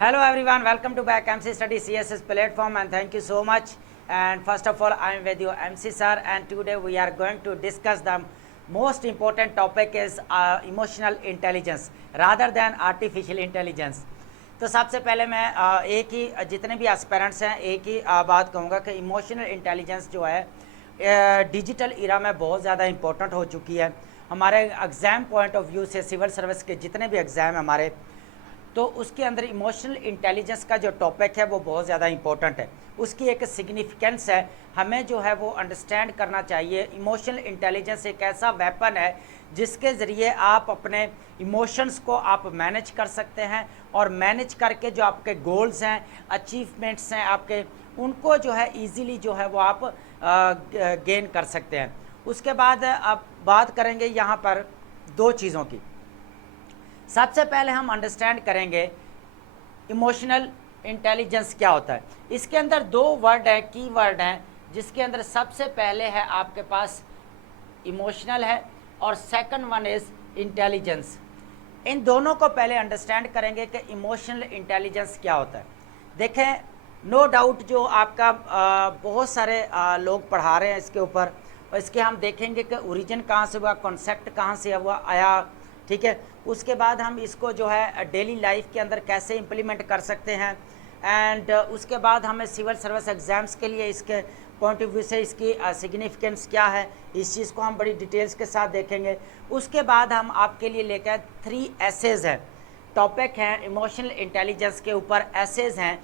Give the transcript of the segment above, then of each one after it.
Hello everyone, welcome to back MC Study CSS platform and thank you so much. And first of all, I am with you MC sir, and today we are going to discuss the most important topic is emotional intelligence rather than artificial intelligence. तो सबसे पहले मैं एक ही जितने भी aspirants हैं एक ही बात कहूँगा कि इमोशनल इंटेलिजेंस जो है डिजिटल इरा में बहुत ज़्यादा इम्पोर्टेंट हो चुकी है। हमारे एग्ज़ाम पॉइंट ऑफ व्यू से सिविल सर्विस के जितने भी एग्ज़ाम हमारे, तो उसके अंदर इमोशनल इंटेलिजेंस का जो टॉपिक है वो बहुत ज़्यादा इम्पोर्टेंट है। उसकी एक सिग्निफिकेंस है, हमें जो है वो अंडरस्टैंड करना चाहिए। इमोशनल इंटेलिजेंस एक ऐसा वेपन है जिसके ज़रिए आप अपने इमोशंस को आप मैनेज कर सकते हैं और मैनेज करके जो आपके गोल्स हैं, अचीवमेंट्स हैं आपके, उनको जो है ईज़िली जो है वो आप गेन कर सकते हैं। उसके बाद अब बात करेंगे यहाँ पर दो चीज़ों की। सबसे पहले हम अंडरस्टैंड करेंगे इमोशनल इंटेलिजेंस क्या होता है। इसके अंदर दो वर्ड हैं, की वर्ड हैं, जिसके अंदर सबसे पहले है आपके पास इमोशनल है और सेकंड वन इज़ इंटेलिजेंस। इन दोनों को पहले अंडरस्टैंड करेंगे कि इमोशनल इंटेलिजेंस क्या होता है। देखें, नो डाउट जो आपका बहुत सारे लोग पढ़ा रहे हैं इसके ऊपर, और इसके हम देखेंगे कि ओरिजिन कहाँ से हुआ, कॉन्सेप्ट कहाँ से हुआ आया, ठीक है। उसके बाद हम इसको जो है डेली लाइफ के अंदर कैसे इम्प्लीमेंट कर सकते हैं, एंड उसके बाद हमें सिविल सर्विस एग्ज़ाम्स के लिए इसके पॉइंट ऑफ व्यू से इसकी सिग्निफिकेंस क्या है, इस चीज़ को हम बड़ी डिटेल्स के साथ देखेंगे। उसके बाद हम आपके लिए लेकर 3 एसेज हैं, टॉपिक हैं इमोशनल इंटेलिजेंस के ऊपर एसेज हैं।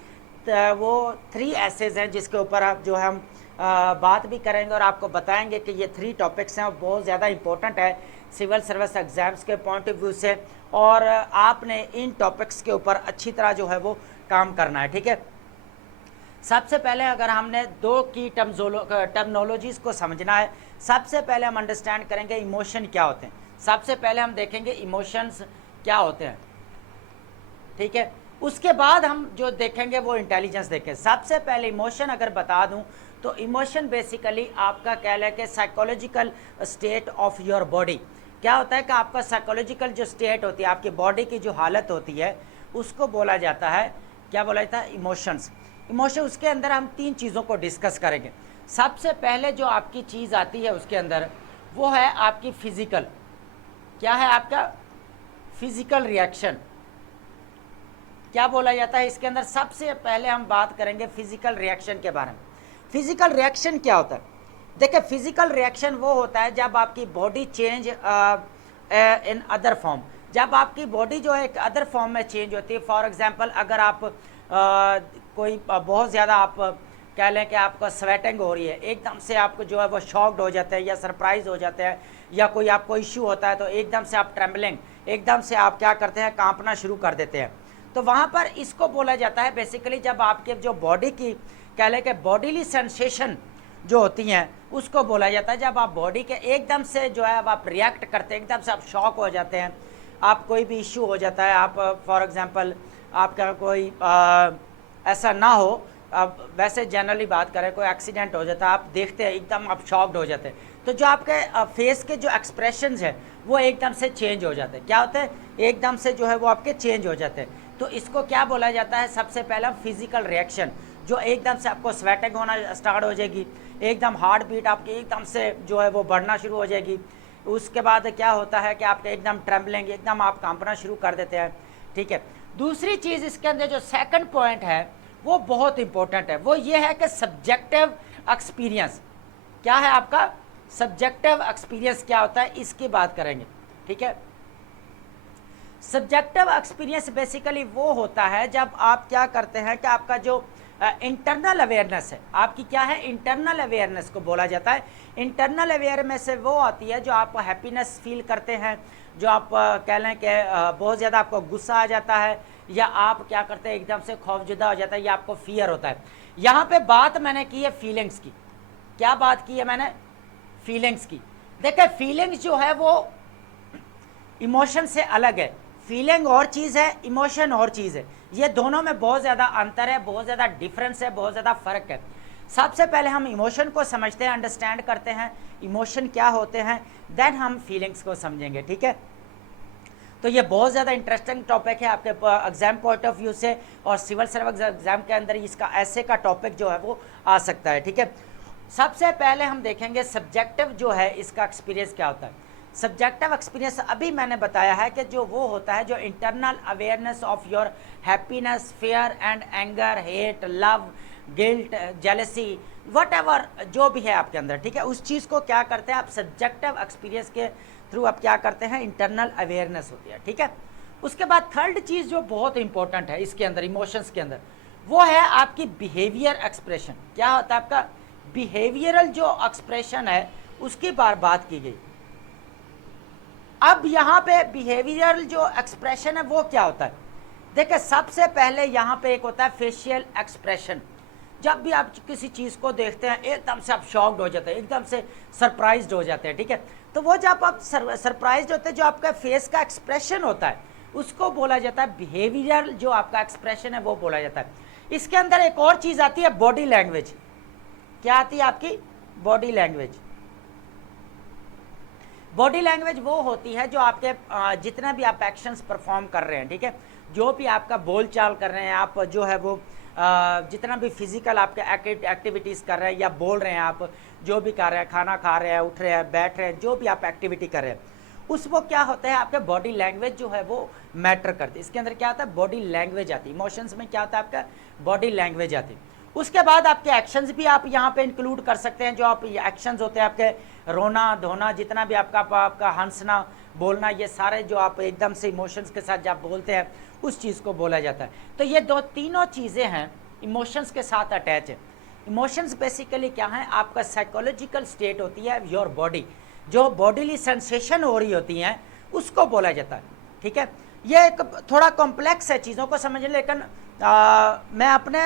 तो वो 3 एसेज हैं जिसके ऊपर आप जो हम बात भी करेंगे और आपको बताएंगे कि ये 3 टॉपिक्स हैं और बहुत ज़्यादा इंपॉर्टेंट है सिविल सर्विस एग्ज़ाम्स के पॉइंट ऑफ व्यू से, और आपने इन टॉपिक्स के ऊपर अच्छी तरह जो है वो काम करना है, ठीक है। सबसे पहले अगर हमने 2 की टर्मनोलॉजीज़ को समझना है, सबसे पहले हम अंडरस्टैंड करेंगे इमोशन क्या होते हैं। सबसे पहले हम देखेंगे इमोशंस क्या होते हैं, ठीक है। उसके बाद हम जो देखेंगे वो इंटेलिजेंस देखें। सबसे पहले इमोशन अगर बता दूं तो इमोशन बेसिकली आपका कह लें कि psychological state of your body. क्या होता है कि आपका साइकोलॉजिकल जो स्टेट होती है, आपकी बॉडी की जो हालत होती है, उसको बोला जाता है, क्या बोला जाता है, इमोशंस। इमोशन, उसके अंदर हम 3 चीज़ों को डिस्कस करेंगे। सबसे पहले जो आपकी चीज़ आती है उसके अंदर वो है आपकी फिज़िकल, क्या है आपका फिज़िकल रिएक्शन। क्या बोला जाता है इसके अंदर, सबसे पहले हम बात करेंगे फिज़िकल रिएक्शन के बारे में। फिज़िकल रिएक्शन क्या होता है? देखिए, फिज़िकल रिएक्शन वो होता है जब आपकी body change in other form, जब आपकी बॉडी जो है एक अदर फॉर्म में चेंज होती है। फॉर एग्जांपल अगर आप कोई बहुत ज़्यादा आप कह लें कि आपको स्वेटिंग हो रही है, एकदम से आपको जो है वो शॉक्ड हो जाते हैं या सरप्राइज हो जाते हैं, या कोई आपको इश्यू होता है तो एकदम से आप ट्रेम्बलिंग, एकदम से आप क्या करते हैं, कांपना शुरू कर देते हैं। तो वहाँ पर इसको बोला जाता है बेसिकली जब आपके जो बॉडी की कह लें कि बॉडीली सेंसेशन जो होती हैं उसको बोला जाता है। जब आप बॉडी के एकदम से जो है अब आप रिएक्ट करते हैं, एकदम से आप शॉक हो जाते हैं, आप कोई भी इश्यू हो जाता है, आप फॉर एग्जांपल आपका कोई ऐसा ना हो, अब वैसे जनरली बात करें, कोई एक्सीडेंट हो जाता है, आप देखते हैं एकदम आप शॉक्ड हो जाते हैं, तो जो आपके फेस के जो एक्सप्रेशंस हैं वो एकदम से चेंज हो जाते हैं। क्या होते हैं, एकदम से जो है वो आपके चेंज हो जाते हैं। तो इसको क्या बोला जाता है, सबसे पहला फिजिकल रिएक्शन, जो एकदम से आपको स्वेटिंग होना स्टार्ट हो जाएगी, एकदम हार्ट बीट आपकी एकदम से जो है वो बढ़ना शुरू हो जाएगी। उसके बाद क्या होता है कि आपके एकदम ट्रेम्बलिंग, एकदम आप कांपना शुरू कर देते हैं, ठीक है। दूसरी चीज़ इसके अंदर जो सेकंड पॉइंट है वो बहुत इंपॉर्टेंट है, वो ये है कि सब्जेक्टिव एक्सपीरियंस। क्या है आपका सब्जेक्टिव एक्सपीरियंस, क्या होता है इसकी बात करेंगे, ठीक है। सब्जेक्टिव एक्सपीरियंस बेसिकली वो होता है जब आप क्या करते हैं कि आपका जो इंटरनल अवेयरनेस है, आपकी क्या है, इंटरनल अवेयरनेस को बोला जाता है। इंटरनल अवेयरनेस से वो आती है जो आप हैप्पीनेस फील करते हैं, जो आप कह लें कि बहुत ज़्यादा आपको गुस्सा आ जाता है, या आप क्या करते हैं एकदम से खौफजदा हो जाता है, या आपको फियर होता है। यहाँ पे बात मैंने की है फीलिंग्स की। क्या बात की है मैंने, फीलिंग्स की। देखिए, फीलिंग्स जो है वो इमोशन से अलग है। फीलिंग और चीज़ है, इमोशन और चीज़ है, ये दोनों में बहुत ज़्यादा अंतर है, बहुत ज़्यादा डिफरेंस है, बहुत ज़्यादा फ़र्क है। सबसे पहले हम इमोशन को समझते हैं, अंडरस्टैंड करते हैं इमोशन क्या होते हैं, देन हम फीलिंग्स को समझेंगे, ठीक है। तो ये बहुत ज़्यादा इंटरेस्टिंग टॉपिक है आपके एग्जाम पॉइंट ऑफ व्यू से, और सिविल सर्विस एग्जाम के अंदर इसका ऐसे का टॉपिक जो है वो आ सकता है, ठीक है। सबसे पहले हम देखेंगे सब्जेक्टिव जो है इसका एक्सपीरियंस क्या होता है। सब्जेक्टिव एक्सपीरियंस अभी मैंने बताया है कि जो वो होता है जो internal awareness of your happiness, fair and anger, hate, love, guilt, jealousy, what जो भी है आपके अंदर, ठीक है, उस चीज़ को क्या करते हैं आप सब्जेक्टिव एक्सपीरियंस के थ्रू आप क्या करते हैं, इंटरनल अवेयरनेस होती है, ठीक है। उसके बाद थर्ड चीज़ जो बहुत इंपॉर्टेंट है इसके अंदर, इमोशंस के अंदर, वो है आपकी बिहेवियर एक्सप्रेशन। क्या होता है आपका बिहेवियरल जो एक्सप्रेशन है उसकी बात की गई। अब यहाँ पे बिहेवियरल जो एक्सप्रेशन है वो क्या होता है, देखिए सबसे पहले यहाँ पे एक होता है फेशियल एक्सप्रेशन। जब भी आप किसी चीज़ को देखते हैं एकदम से आप शॉक्ड हो जाते हैं, एकदम से सरप्राइज्ड हो जाते हैं, ठीक है। तो वो जब आप सरप्राइज्ड होते हैं, जो आपका फेस का एक्सप्रेशन होता है उसको बोला जाता है बिहेवियरल जो आपका एक्सप्रेशन है वो बोला जाता है। इसके अंदर एक और चीज़ आती है बॉडी लैंग्वेज। क्या आती है आपकी बॉडी लैंग्वेज। बॉडी लैंग्वेज वो होती है जो आपके जितना भी आप एक्शंस परफॉर्म कर रहे हैं, ठीक है, जो भी आपका बोल चाल कर रहे हैं आप, जो है वो जितना भी फिजिकल आपके एक्टिविटीज़ कर रहे हैं या बोल रहे हैं आप, जो भी कर रहे हैं, खाना खा रहे हैं, उठ रहे हैं, बैठ रहे हैं, जो भी आप एक्टिविटी कर रहे हैं, उस वो क्या होता है आपके बॉडी लैंग्वेज जो है वो मैटर करती है। इसके अंदर क्या होता है बॉडी लैंग्वेज आती है। इमोशंस में क्या होता है आपका बॉडी लैंग्वेज आती है। उसके बाद आपके एक्शंस भी आप यहाँ पे इंक्लूड कर सकते हैं। जो आप एक्शंस होते हैं आपके रोना धोना, जितना भी आपका हंसना बोलना, ये सारे जो आप एकदम से इमोशंस के साथ जब बोलते हैं उस चीज़ को बोला जाता है। तो ये तीनों चीज़ें हैं इमोशंस के साथ अटैच है। इमोशंस बेसिकली क्या है, आपका साइकोलॉजिकल स्टेट होती है योर बॉडी, जो बॉडीली सेंसेशन हो रही होती हैं उसको बोला जाता है, ठीक है। ये एक थोड़ा कॉम्प्लेक्स है चीज़ों को समझने, लेकिन मैं अपने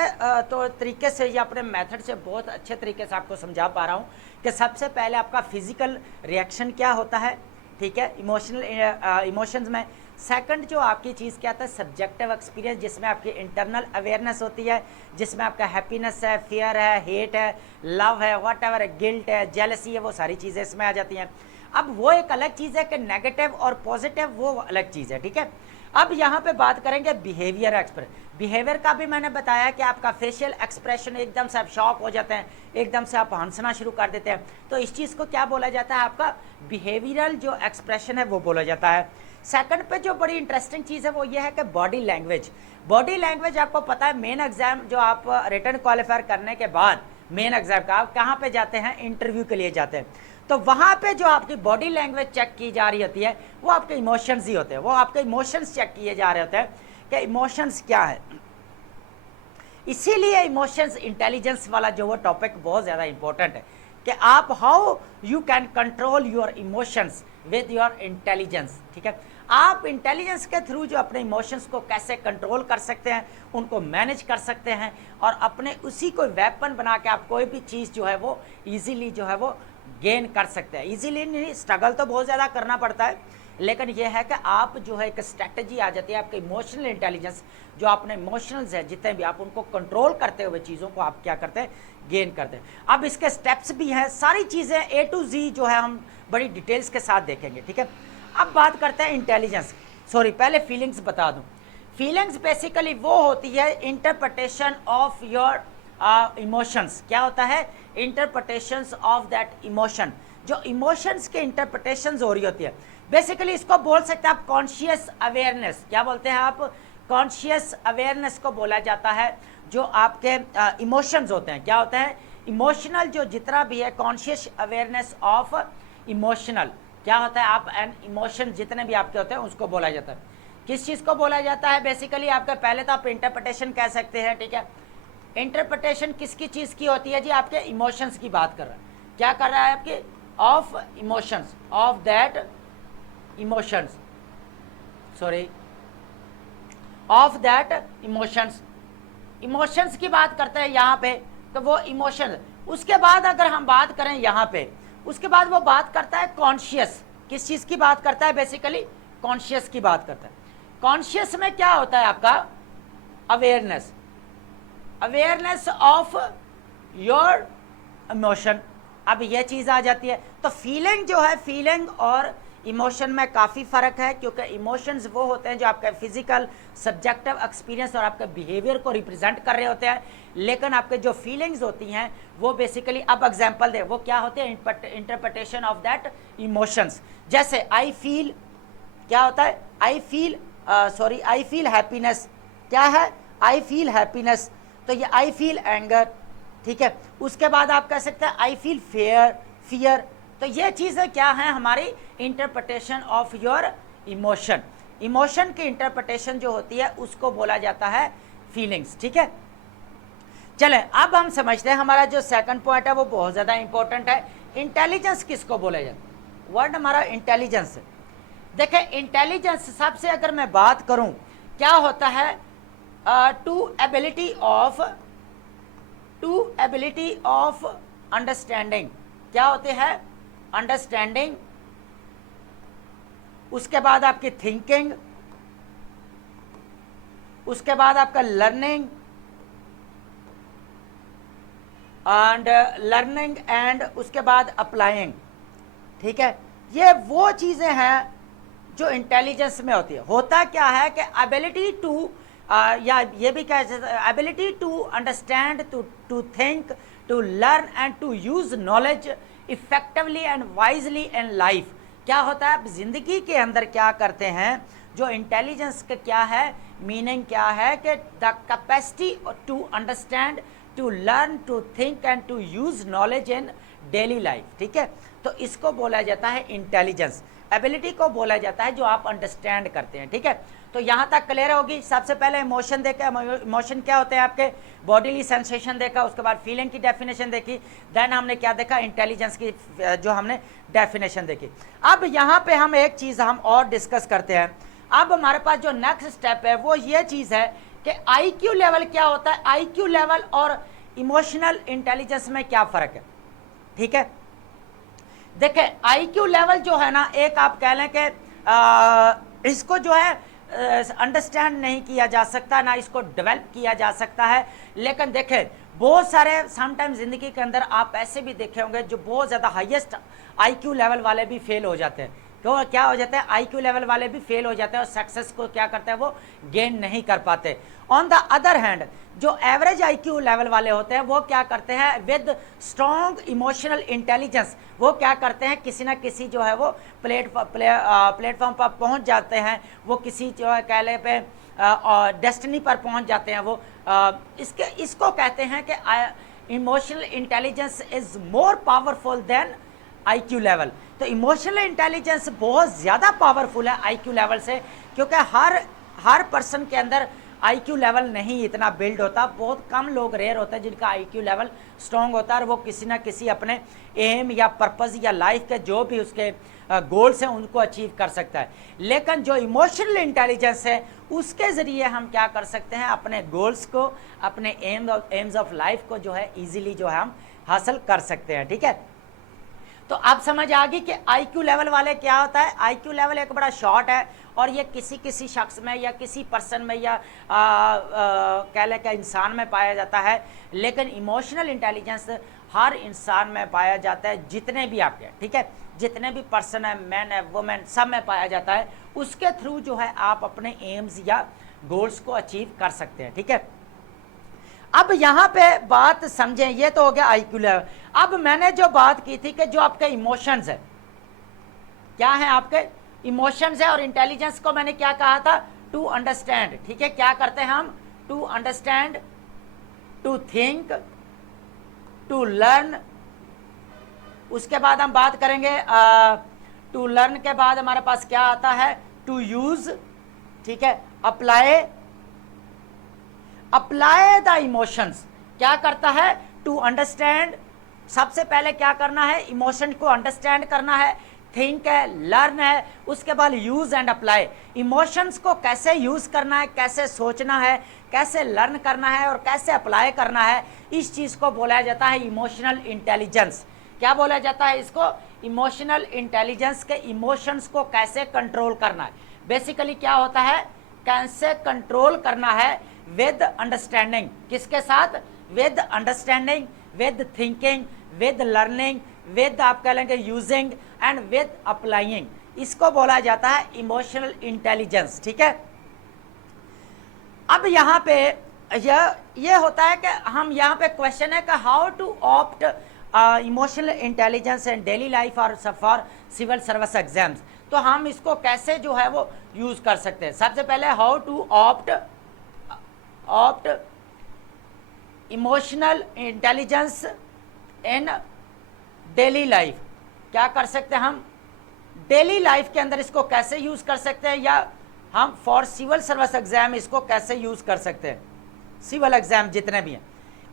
तो तरीके से या अपने मेथड से बहुत अच्छे तरीके से आपको समझा पा रहा हूँ कि सबसे पहले आपका फिजिकल रिएक्शन क्या होता है, ठीक है, इमोशंस में। सेकंड जो आपकी चीज़ क्या आता है सब्जेक्टिव एक्सपीरियंस, जिसमें आपकी इंटरनल अवेयरनेस होती है, जिसमें आपका हैप्पीनेस है, फियर है, हेट है, लव है, वट एवर है, गिल्ट है, जेलसी है, वो सारी चीज़ें इसमें आ जाती हैं। अब वो एक अलग चीज़ है कि नेगेटिव और पॉजिटिव, वो अलग चीज़ है, ठीक है। अब यहाँ पे बात करेंगे बिहेवियर एक्सप्रेस। बिहेवियर का भी मैंने बताया कि आपका फेशियल एक्सप्रेशन, एकदम से आप शॉक हो जाते हैं, एकदम से आप हंसना शुरू कर देते हैं, तो इस चीज़ को क्या बोला जाता है आपका बिहेवियरल जो एक्सप्रेशन है वो बोला जाता है। सेकंड पे जो बड़ी इंटरेस्टिंग चीज़ है वो ये है कि बॉडी लैंग्वेज। बॉडी लैंग्वेज आपको पता है मेन एग्जाम जो आप रिटन क्वालिफाई करने के बाद मेन एग्जाम का आप कहाँ पे जाते हैं, इंटरव्यू के लिए जाते हैं, तो वहाँ पे जो आपकी बॉडी लैंग्वेज चेक की जा रही होती है वो आपके इमोशंस ही होते हैं। वो आपके इमोशंस चेक किए जा रहे होते हैं कि इमोशंस क्या है। इसीलिए इमोशंस इंटेलिजेंस वाला जो वो टॉपिक बहुत ज़्यादा इंपॉर्टेंट है कि आप how you can control your emotions with your intelligence, ठीक है। आप इंटेलिजेंस के थ्रू जो अपने इमोशंस को कैसे कंट्रोल कर सकते हैं, उनको मैनेज कर सकते हैं, और अपने उसी को वेपन बना के आप कोई भी चीज़ जो है वो ईजीली जो है वो गेन कर सकते हैं। इजीली नहीं, स्ट्रगल तो बहुत ज़्यादा करना पड़ता है, लेकिन यह है कि आप जो है एक स्ट्रैटेजी आ जाती है आपके इमोशनल इंटेलिजेंस, जो अपने इमोशनल्स है जितने भी आप उनको कंट्रोल करते हुए चीज़ों को आप क्या करते हैं गेन करते हैं। अब इसके स्टेप्स भी हैं, सारी चीज़ें A to Z जो है हम बड़ी डिटेल्स के साथ देखेंगे, ठीक है। अब बात करते हैं इंटेलिजेंस, सॉरी पहले फीलिंग्स बता दूं। फीलिंग्स बेसिकली वो होती है इंटरप्रिटेशन ऑफ योर इमोशंस। क्या होता है इंटरप्रिटेशंस ऑफ दैट इमोशन, जो इमोशंस के इंटरप्रिटेशंस हो रही होती है। बेसिकली इसको बोल सकते हैं आप कॉन्शियस अवेयरनेस। क्या बोलते हैं आप, कॉन्शियस अवेयरनेस को बोला जाता है। जो आपके इमोशंस होते हैं, क्या होते हैं इमोशनल, जो जितना भी है कॉन्शियस अवेयरनेस ऑफ इमोशनल, क्या होता है आप एंड इमोशन जितने भी आपके होते हैं उसको बोला जाता है। किस चीज़ को बोला जाता है बेसिकली आपका, पहले तो आप इंटरप्रिटेशन कह सकते हैं, ठीक है। इंटरप्रिटेशन किसकी चीज़ की होती है जी, आपके इमोशंस की बात कर रहा है। क्या कर रहा है आपके of emotions, of that emotions, sorry of that emotions, emotions की बात करते हैं यहाँ पे, तो वो इमोशन। उसके बाद अगर हम बात करें यहाँ पे, उसके बाद वो बात करता है कॉन्शियस। किस चीज़ की बात करता है बेसिकली, कॉन्शियस की बात करता है। कॉन्शियस में क्या होता है आपका awareness, awareness of your emotion. अब ये चीज़ आ जाती है। तो फीलिंग जो है, फीलिंग और इमोशन में काफ़ी फ़र्क है, क्योंकि इमोशंस वो होते हैं जो आपका फिजिकल सब्जेक्टिव एक्सपीरियंस और आपके बिहेवियर को रिप्रेजेंट कर रहे होते हैं, लेकिन आपके जो फीलिंग्स होती हैं वो बेसिकली, अब एग्जांपल दे, वो क्या होते हैं, इंटरप्रिटेशन ऑफ दैट इमोशंस। जैसे आई फील, क्या होता है, आई फील हैप्पीनेस, क्या है, आई फील हैप्पीनेस, तो ये आई फील एंगर, ठीक है। उसके बाद आप कह सकते हैं आई फील फियर, तो ये चीज़ें क्या हैं, हमारी interpretation of your emotion. Emotion की इंटरप्रिटेशन जो होती है उसको बोला जाता है फीलिंग्स, ठीक है। चलें अब हम समझते हैं, हमारा जो सेकंड पॉइंट है वो बहुत ज़्यादा इंपॉर्टेंट है। इंटेलिजेंस किसको बोला जाता है, वर्ड हमारा इंटेलिजेंस। देखें इंटेलिजेंस सबसे अगर मैं बात करूं, क्या होता है, टू एबिलिटी ऑफ अंडरस्टैंडिंग, क्या होते हैं, अंडरस्टैंडिंग, उसके बाद आपकी थिंकिंग, उसके बाद आपका लर्निंग एंड उसके बाद अप्लाइंग, ठीक है। ये वो चीज़ें हैं जो इंटेलिजेंस में होती है। होता क्या है कि एबिलिटी टू या ये भी कह सकते हैं ability to understand, to think, to learn and to use knowledge effectively and wisely in life. क्या होता है, आप जिंदगी के अंदर क्या करते हैं, जो इंटेलिजेंस का क्या है, मीनिंग क्या है कि the capacity to understand, to learn, to think and to use knowledge in daily life, ठीक है। तो इसको बोला जाता है इंटेलिजेंस। एबिलिटी को बोला जाता है जो आप अंडरस्टैंड करते हैं, ठीक है। तो यहाँ तक क्लियर होगी। सबसे पहले इमोशन देखा, इमोशन क्या होते हैं आपके, बॉडीली सेंसेशन देखा, उसके बाद फीलिंग की डेफिनेशन देखी, देन हमने क्या देखा, इंटेलिजेंस की जो हमने डेफिनेशन देखी। अब यहाँ पे हम एक चीज़ हम और डिस्कस करते हैं। अब हमारे पास जो नेक्स्ट स्टेप है वो ये चीज़ है कि आईक्यू लेवल क्या होता है, आईक्यू लेवल और इमोशनल इंटेलिजेंस में क्या फ़र्क है, ठीक है। देखें आईक्यू लेवल जो है ना, एक आप कह लें कि इसको जो है अंडरस्टैंड नहीं किया जा सकता, ना इसको डेवलप किया जा सकता है। लेकिन देखें बहुत सारे समटाइम ज़िंदगी के अंदर आप ऐसे भी देखे होंगे जो बहुत ज़्यादा हाईएस्ट आईक्यू लेवल वाले भी फेल हो जाते हैं। तो क्या हो जाता है, आईक्यू लेवल वाले भी फेल हो जाते हैं और सक्सेस को क्या करते हैं, वो गेन नहीं कर पाते। ऑन द अदर हैंड जो एवरेज आईक्यू लेवल वाले होते हैं वो क्या करते हैं, विद स्ट्रॉन्ग इमोशनल इंटेलिजेंस वो क्या करते हैं, किसी ना किसी जो है वो प्लेटफॉर्म पर पहुंच जाते हैं, वो किसी जो है कह ले पे डेस्टिनी पर पहुंच जाते हैं। वो इसको कहते हैं कि emotional intelligence is more powerful than IQ level. तो इमोशनल इंटेलिजेंस बहुत ज़्यादा पावरफुल है आईक्यू लेवल से, क्योंकि हर पर्सन के अंदर आईक्यू लेवल नहीं इतना बिल्ड होता। बहुत कम लोग रेयर होते हैं जिनका आईक्यू लेवल स्ट्रॉन्ग होता है और वो किसी ना किसी अपने एम या पर्पज़ या लाइफ के जो भी उसके गोल्स हैं उनको अचीव कर सकता है। लेकिन जो इमोशनल इंटेलिजेंस है उसके ज़रिए हम क्या कर सकते हैं, अपने गोल्स को, अपने एम्स ऑफ लाइफ को जो है ईजिली जो है हम हासिल कर सकते हैं, ठीक है। तो आप समझ आ गई कि आईक्यू लेवल वाले क्या होता है। आईक्यू लेवल एक बड़ा शॉर्ट है और ये किसी शख्स में या किसी पर्सन में या कह लें कि इंसान में पाया जाता है, लेकिन इमोशनल इंटेलिजेंस हर इंसान में पाया जाता है, जितने भी आपके, ठीक है, जितने भी पर्सन है, मैन है, वुमेन, सब में पाया जाता है। उसके थ्रू जो है आप अपने एम्स या गोल्स को अचीव कर सकते हैं, ठीक है। अब यहाँ पे बात समझें, ये तो हो गया आईक्यू लेवल। अब मैंने जो बात की थी कि जो आपके इमोशंस है, क्या है आपके इमोशंस है, और इंटेलिजेंस को मैंने क्या कहा था, टू अंडरस्टैंड, ठीक है। क्या करते हैं हम, to understand, to think, to learn. उसके बाद हम बात करेंगे टू लर्न के बाद हमारे पास क्या आता है, टू यूज, ठीक है, अप्लाई द इमोशंस। क्या करता है, टू अंडरस्टैंड, सबसे पहले क्या करना है, इमोशन को अंडरस्टैंड करना है, थिंक है, लर्न है, उसके बाद यूज एंड अप्लाई। इमोशंस को कैसे यूज करना है, कैसे सोचना है, कैसे लर्न करना है और कैसे अप्लाई करना है, इस चीज को बोला जाता है इमोशनल इंटेलिजेंस। क्या बोला जाता है इसको, इमोशनल इंटेलिजेंस के इमोशंस को कैसे कंट्रोल करना है। बेसिकली क्या होता है, कैसे कंट्रोल करना है विद अंडरस्टैंडिंग, किसके साथ, with understanding, with thinking, with learning, with आप कह लेंगे यूजिंग एंड विद अप्लाइंग। इसको बोला जाता है इमोशनल इंटेलिजेंस, ठीक है। अब यहाँ पे ये होता है कि हम यहाँ पे क्वेश्चन है कि how to opt emotional intelligence in daily life और फॉर सिविल सर्विस एग्जाम्स। तो हम इसको कैसे जो है वो यूज कर सकते हैं। सबसे पहले how to opt emotional intelligence in daily life. क्या कर सकते हैं हम डेली लाइफ के अंदर, इसको कैसे यूज कर सकते हैं, या हम फॉर सिविल सर्विस एग्जाम इसको कैसे यूज कर सकते हैं, सिविल एग्जाम जितने भी हैं।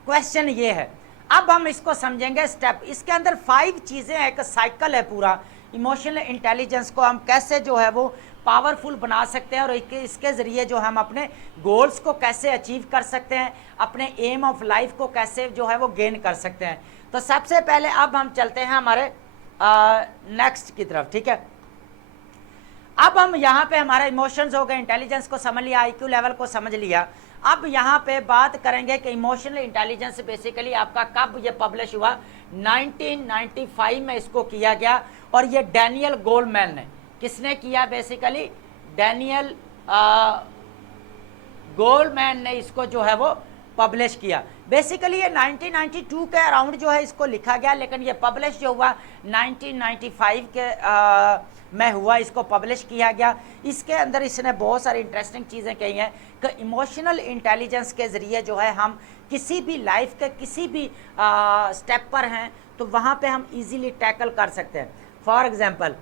क्वेश्चन ये है, अब हम इसको समझेंगे स्टेप। इसके अंदर 5 चीजें, एक साइकिल है पूरा। इमोशनल इंटेलिजेंस को हम कैसे जो है वो पावरफुल बना सकते हैं और इसके ज़रिए जो हम अपने गोल्स को कैसे अचीव कर सकते हैं, अपने एम ऑफ लाइफ को कैसे जो है वो गेन कर सकते हैं। तो सबसे पहले अब हम चलते हैं हमारे नेक्स्ट की तरफ, ठीक है। अब हम यहाँ पे हमारा इमोशंस हो गए, इंटेलिजेंस को समझ लिया, आईक्यू लेवल को समझ लिया। अब यहाँ पे बात करेंगे कि इमोशनल इंटेलिजेंस बेसिकली आपका कब ये पब्लिश हुआ। 1995 में इसको किया गया, और ये डैनियल गोलमैन ने, किसने किया, बेसिकली डैनियल गोलमैन ने इसको जो है वो पब्लिश किया। बेसिकली ये 1992 के अराउंड जो है इसको लिखा गया, लेकिन ये पब्लिश जो हुआ 1995 के में हुआ, इसको पब्लिश किया गया। इसके अंदर इसने बहुत सारी इंटरेस्टिंग चीज़ें कही हैं कि इमोशनल इंटेलिजेंस के ज़रिए जो है हम किसी भी लाइफ के किसी भी स्टेप पर हैं तो वहाँ पे हम इजीली टैकल कर सकते हैं। फॉर एग्जांपल,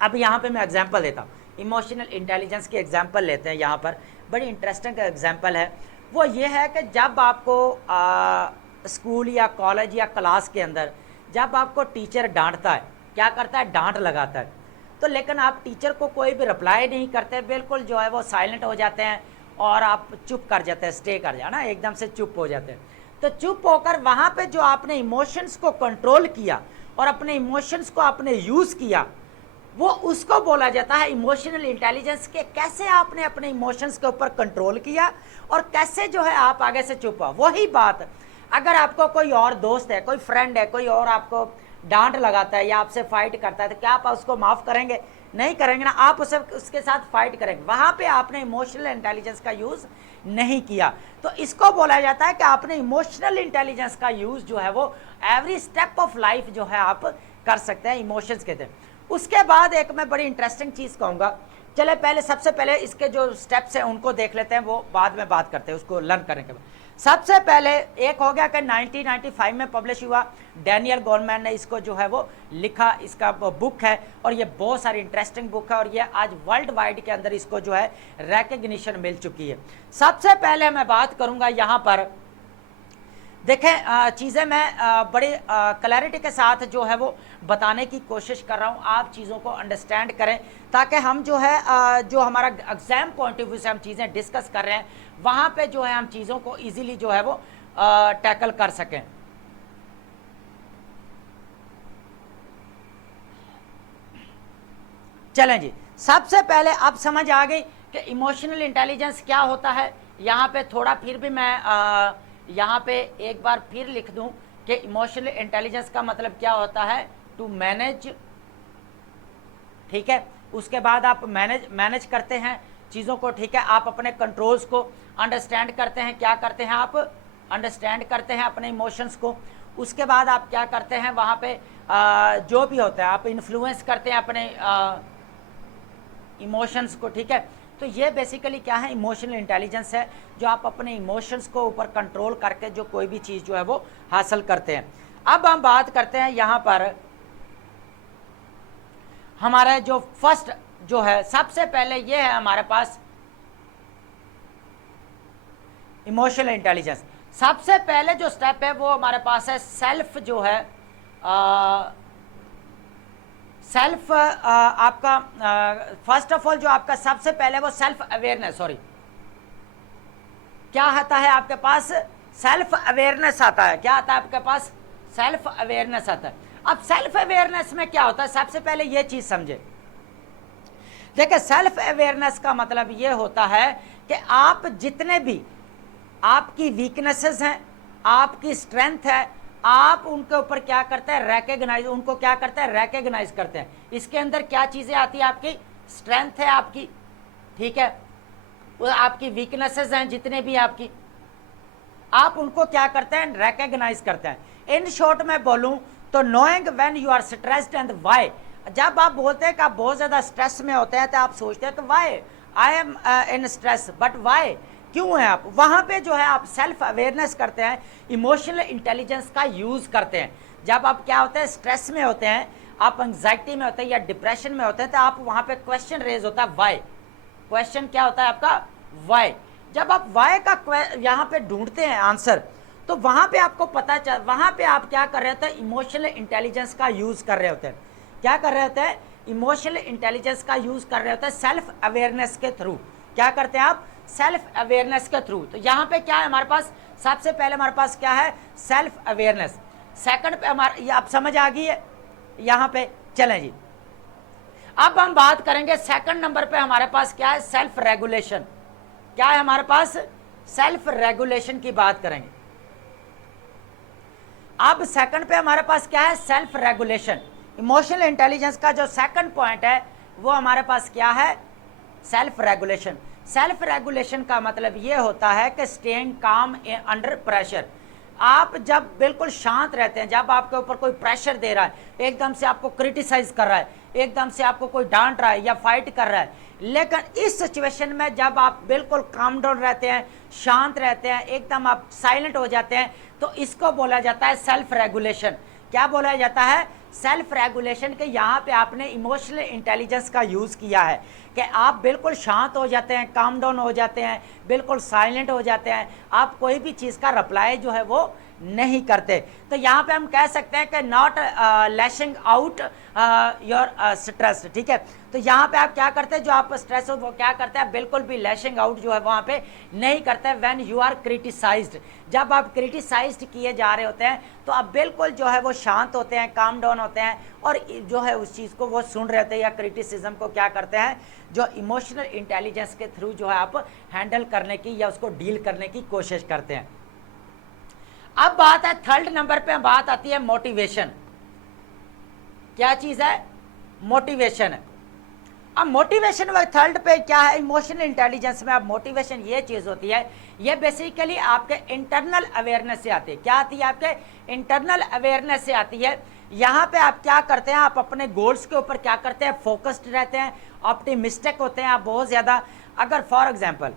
अब यहाँ पे मैं एग्जांपल देता हूँ, इमोशनल इंटेलिजेंस की एग्जांपल लेते हैं। यहाँ पर बड़ी इंटरेस्टिंग एग्जांपल है, वो ये है कि जब आपको स्कूल या कॉलेज या क्लास के अंदर जब आपको टीचर डांटता है, क्या करता है, डांट लगाता है, तो लेकिन आप टीचर को कोई भी रिप्लाई नहीं करते, बिल्कुल जो है वो साइलेंट हो जाते हैं और आप चुप कर जाते हैं, स्टे कर जाना, एकदम से चुप हो जाते हैं। तो चुप होकर वहाँ पे जो आपने इमोशंस को कंट्रोल किया और अपने इमोशंस को आपने यूज़ किया, वो उसको बोला जाता है इमोशनल इंटेलिजेंस के। कैसे आपने अपने इमोशंस के ऊपर कंट्रोल किया और कैसे जो है आप आगे से चुप हो। वही बात अगर आपको कोई और दोस्त है, कोई फ्रेंड है, कोई और आपको डांट लगाता है या आपसे फाइट करता है, तो क्या आप उसको माफ़ करेंगे? नहीं करेंगे ना, आप उसके साथ फाइट करेंगे। वहाँ पे आपने इमोशनल इंटेलिजेंस का यूज़ नहीं किया। तो इसको बोला जाता है कि आपने इमोशनल इंटेलिजेंस का यूज़ जो है वो एवरी स्टेप ऑफ लाइफ जो है आप कर सकते हैं, इमोशंस कहते हैं। उसके बाद एक मैं बड़ी इंटरेस्टिंग चीज़ कहूँगा, चले पहले सबसे पहले इसके जो स्टेप्स हैं उनको देख लेते हैं, वो बाद में बात करते हैं उसको लर्न करने के बाद। सबसे पहले एक हो गया कि 1995 में पब्लिश हुआ, डैनियल गोलमैन ने इसको जो है वो लिखा, इसका बुक है और ये बहुत सारी इंटरेस्टिंग बुक है और ये आज वर्ल्ड वाइड के अंदर इसको जो है रिकग्निशन मिल चुकी है। सबसे पहले मैं बात करूँगा यहाँ पर, देखें चीज़ें मैं बड़ी क्लैरिटी के साथ जो है वो बताने की कोशिश कर रहा हूँ, आप चीज़ों को अंडरस्टैंड करें ताकि हम जो है जो हमारा एग्ज़ाम पॉइंट ऑफ व्यू से हम चीज़ें डिस्कस कर रहे हैं वहाँ पे जो है हम चीज़ों को इजीली जो है वो टैकल कर सकें। चलें जी, सबसे पहले अब समझ आ गई कि इमोशनल इंटेलिजेंस क्या होता है। यहाँ पे थोड़ा फिर भी मैं यहाँ पे एक बार फिर लिख दूं कि इमोशनल इंटेलिजेंस का मतलब क्या होता है, टू मैनेज, ठीक है। उसके बाद आप मैनेज करते हैं चीज़ों को, ठीक है। आप अपने कंट्रोल्स को अंडरस्टैंड करते हैं, क्या करते हैं आप अंडरस्टैंड करते हैं अपने इमोशंस को। उसके बाद आप क्या करते हैं वहाँ पे जो भी होता है आप इन्फ्लुएंस करते हैं अपने इमोशंस को, ठीक है। तो ये बेसिकली क्या है, इमोशनल इंटेलिजेंस है, जो आप अपने इमोशंस को ऊपर कंट्रोल करके जो कोई भी चीज़ जो है वो हासिल करते हैं। अब हम बात करते हैं यहाँ पर हमारा जो फर्स्ट जो है, सबसे पहले ये है हमारे पास इमोशनल इंटेलिजेंस। सबसे पहले जो स्टेप है वो हमारे पास है सेल्फ, जो है सेल्फ आपका फर्स्ट ऑफ ऑल जो आपका सबसे पहले वो सेल्फ अवेयरनेस, सॉरी क्या आता है आपके पास, सेल्फ अवेयरनेस आता है। क्या आता है आपके पास, सेल्फ अवेयरनेस आता है। अब सेल्फ अवेयरनेस में क्या होता है, सबसे पहले ये चीज समझे। देखिए सेल्फ अवेयरनेस का मतलब ये होता है कि आप जितने भी आपकी वीकनेसेस हैं, आपकी स्ट्रेंथ है, आप उनके ऊपर क्या करते हैं, रेकग्नाइज, उनको क्या करते हैं, रेकग्नाइज करते हैं। इसके अंदर क्या चीजें आती है, आपकी स्ट्रेंथ है आपकी, ठीक है, वो आपकी वीकनेसेस हैं जितने भी आपकी, आप उनको क्या करते हैं, रेकग्नाइज करते हैं। इन शॉर्ट में बोलूं तो knowing when you are stressed and why, जब आप बोलते हैं कि आप बहुत ज्यादा स्ट्रेस में होते हैं तो आप सोचते हैं कि why I am in stress, but why, क्यों है आप, वहां पे जो है आप सेल्फ अवेयरनेस करते हैं, इमोशनल इंटेलिजेंस का यूज करते हैं। जब आप क्या होते हैं, स्ट्रेस में होते हैं, आप एंग्जाइटी में होते हैं या डिप्रेशन में होते हैं, तो आप वहां पे क्वेश्चन रेज होता है व्हाई, क्वेश्चन क्या होता है आपका, व्हाई। जब आप व्हाई का यहाँ पे ढूंढते हैं आंसर, तो वहां पे आपको पता चल, वहां पे आप क्या कर रहे होते हैं, इमोशनल इंटेलिजेंस का यूज कर रहे होते हैं। क्या कर रहे होते हैं, इमोशनल इंटेलिजेंस का यूज कर रहे होते हैं सेल्फ अवेयरनेस के थ्रू। क्या करते हैं आप, सेल्फ अवेयरनेस के थ्रू। तो यहाँ पे क्या है हमारे पास, सबसे पहले हमारे पास क्या है, सेल्फ अवेयरनेस। सेकंड पे हमारे, आप समझ आ गई है यहाँ पे, चलें जी। अब हम बात करेंगे सेकंड नंबर पे हमारे पास क्या है, सेल्फ रेगुलेशन। क्या है हमारे पास, सेल्फ रेगुलेशन की बात करेंगे। अब सेकंड पे हमारे पास क्या है, सेल्फ रेगुलेशन। इमोशनल इंटेलिजेंस का जो सेकंड पॉइंट है वो हमारे पास क्या है, सेल्फ रेगुलेशन। सेल्फ रेगुलेशन का मतलब ये होता है कि स्टेइंग काम अंडर प्रेशर। आप जब बिल्कुल शांत रहते हैं, जब आपके ऊपर कोई प्रेशर दे रहा है, एकदम से आपको क्रिटिसाइज कर रहा है, एकदम से आपको कोई डांट रहा है या फाइट कर रहा है, लेकिन इस सिचुएशन में जब आप बिल्कुल काम डाउन रहते हैं, शांत रहते हैं, एकदम आप साइलेंट हो जाते हैं, तो इसको बोला जाता है सेल्फ रेगुलेशन। क्या बोला जाता है, सेल्फ रेगुलेशन के। यहाँ पे आपने इमोशनल इंटेलिजेंस का यूज किया है कि आप बिल्कुल शांत हो जाते हैं, काम डाउन हो जाते हैं, बिल्कुल साइलेंट हो जाते हैं, आप कोई भी चीज़ का रिप्लाई जो है वो नहीं करते। तो यहाँ पे हम कह सकते हैं कि not lashing out your stress, ठीक है। तो यहाँ पे आप क्या करते हैं, जो आप स्ट्रेस हो वो क्या करते हैं, बिल्कुल भी लैशिंग आउट जो है वहाँ पे नहीं करते। व्हेन यू आर क्रिटिसाइज्ड, जब आप क्रिटिसाइज्ड किए जा रहे होते हैं तो आप बिल्कुल जो है वो शांत होते हैं, काम डाउन होते हैं, और जो है उस चीज़ को वो सुन रहे होते हैं या क्रिटिसिज्म को क्या करते हैं, जो इमोशनल इंटेलिजेंस के थ्रू जो है आप हैंडल करने की या उसको डील करने की कोशिश करते हैं। अब बात है थर्ड नंबर पे, बात आती है मोटिवेशन। क्या चीज है, मोटिवेशन है। अब मोटिवेशन थर्ड पे क्या है, इमोशनल इंटेलिजेंस में अब मोटिवेशन ये चीज होती है, ये बेसिकली आपके इंटरनल अवेयरनेस से आती है। क्या आती है, आपके इंटरनल अवेयरनेस से आती है। यहाँ पे आप क्या करते हैं, आप अपने गोल्स के ऊपर क्या करते हैं, फोकस्ड रहते हैं, ऑप्टिमिस्टिक होते हैं आप बहुत ज्यादा। अगर फॉर एग्जाम्पल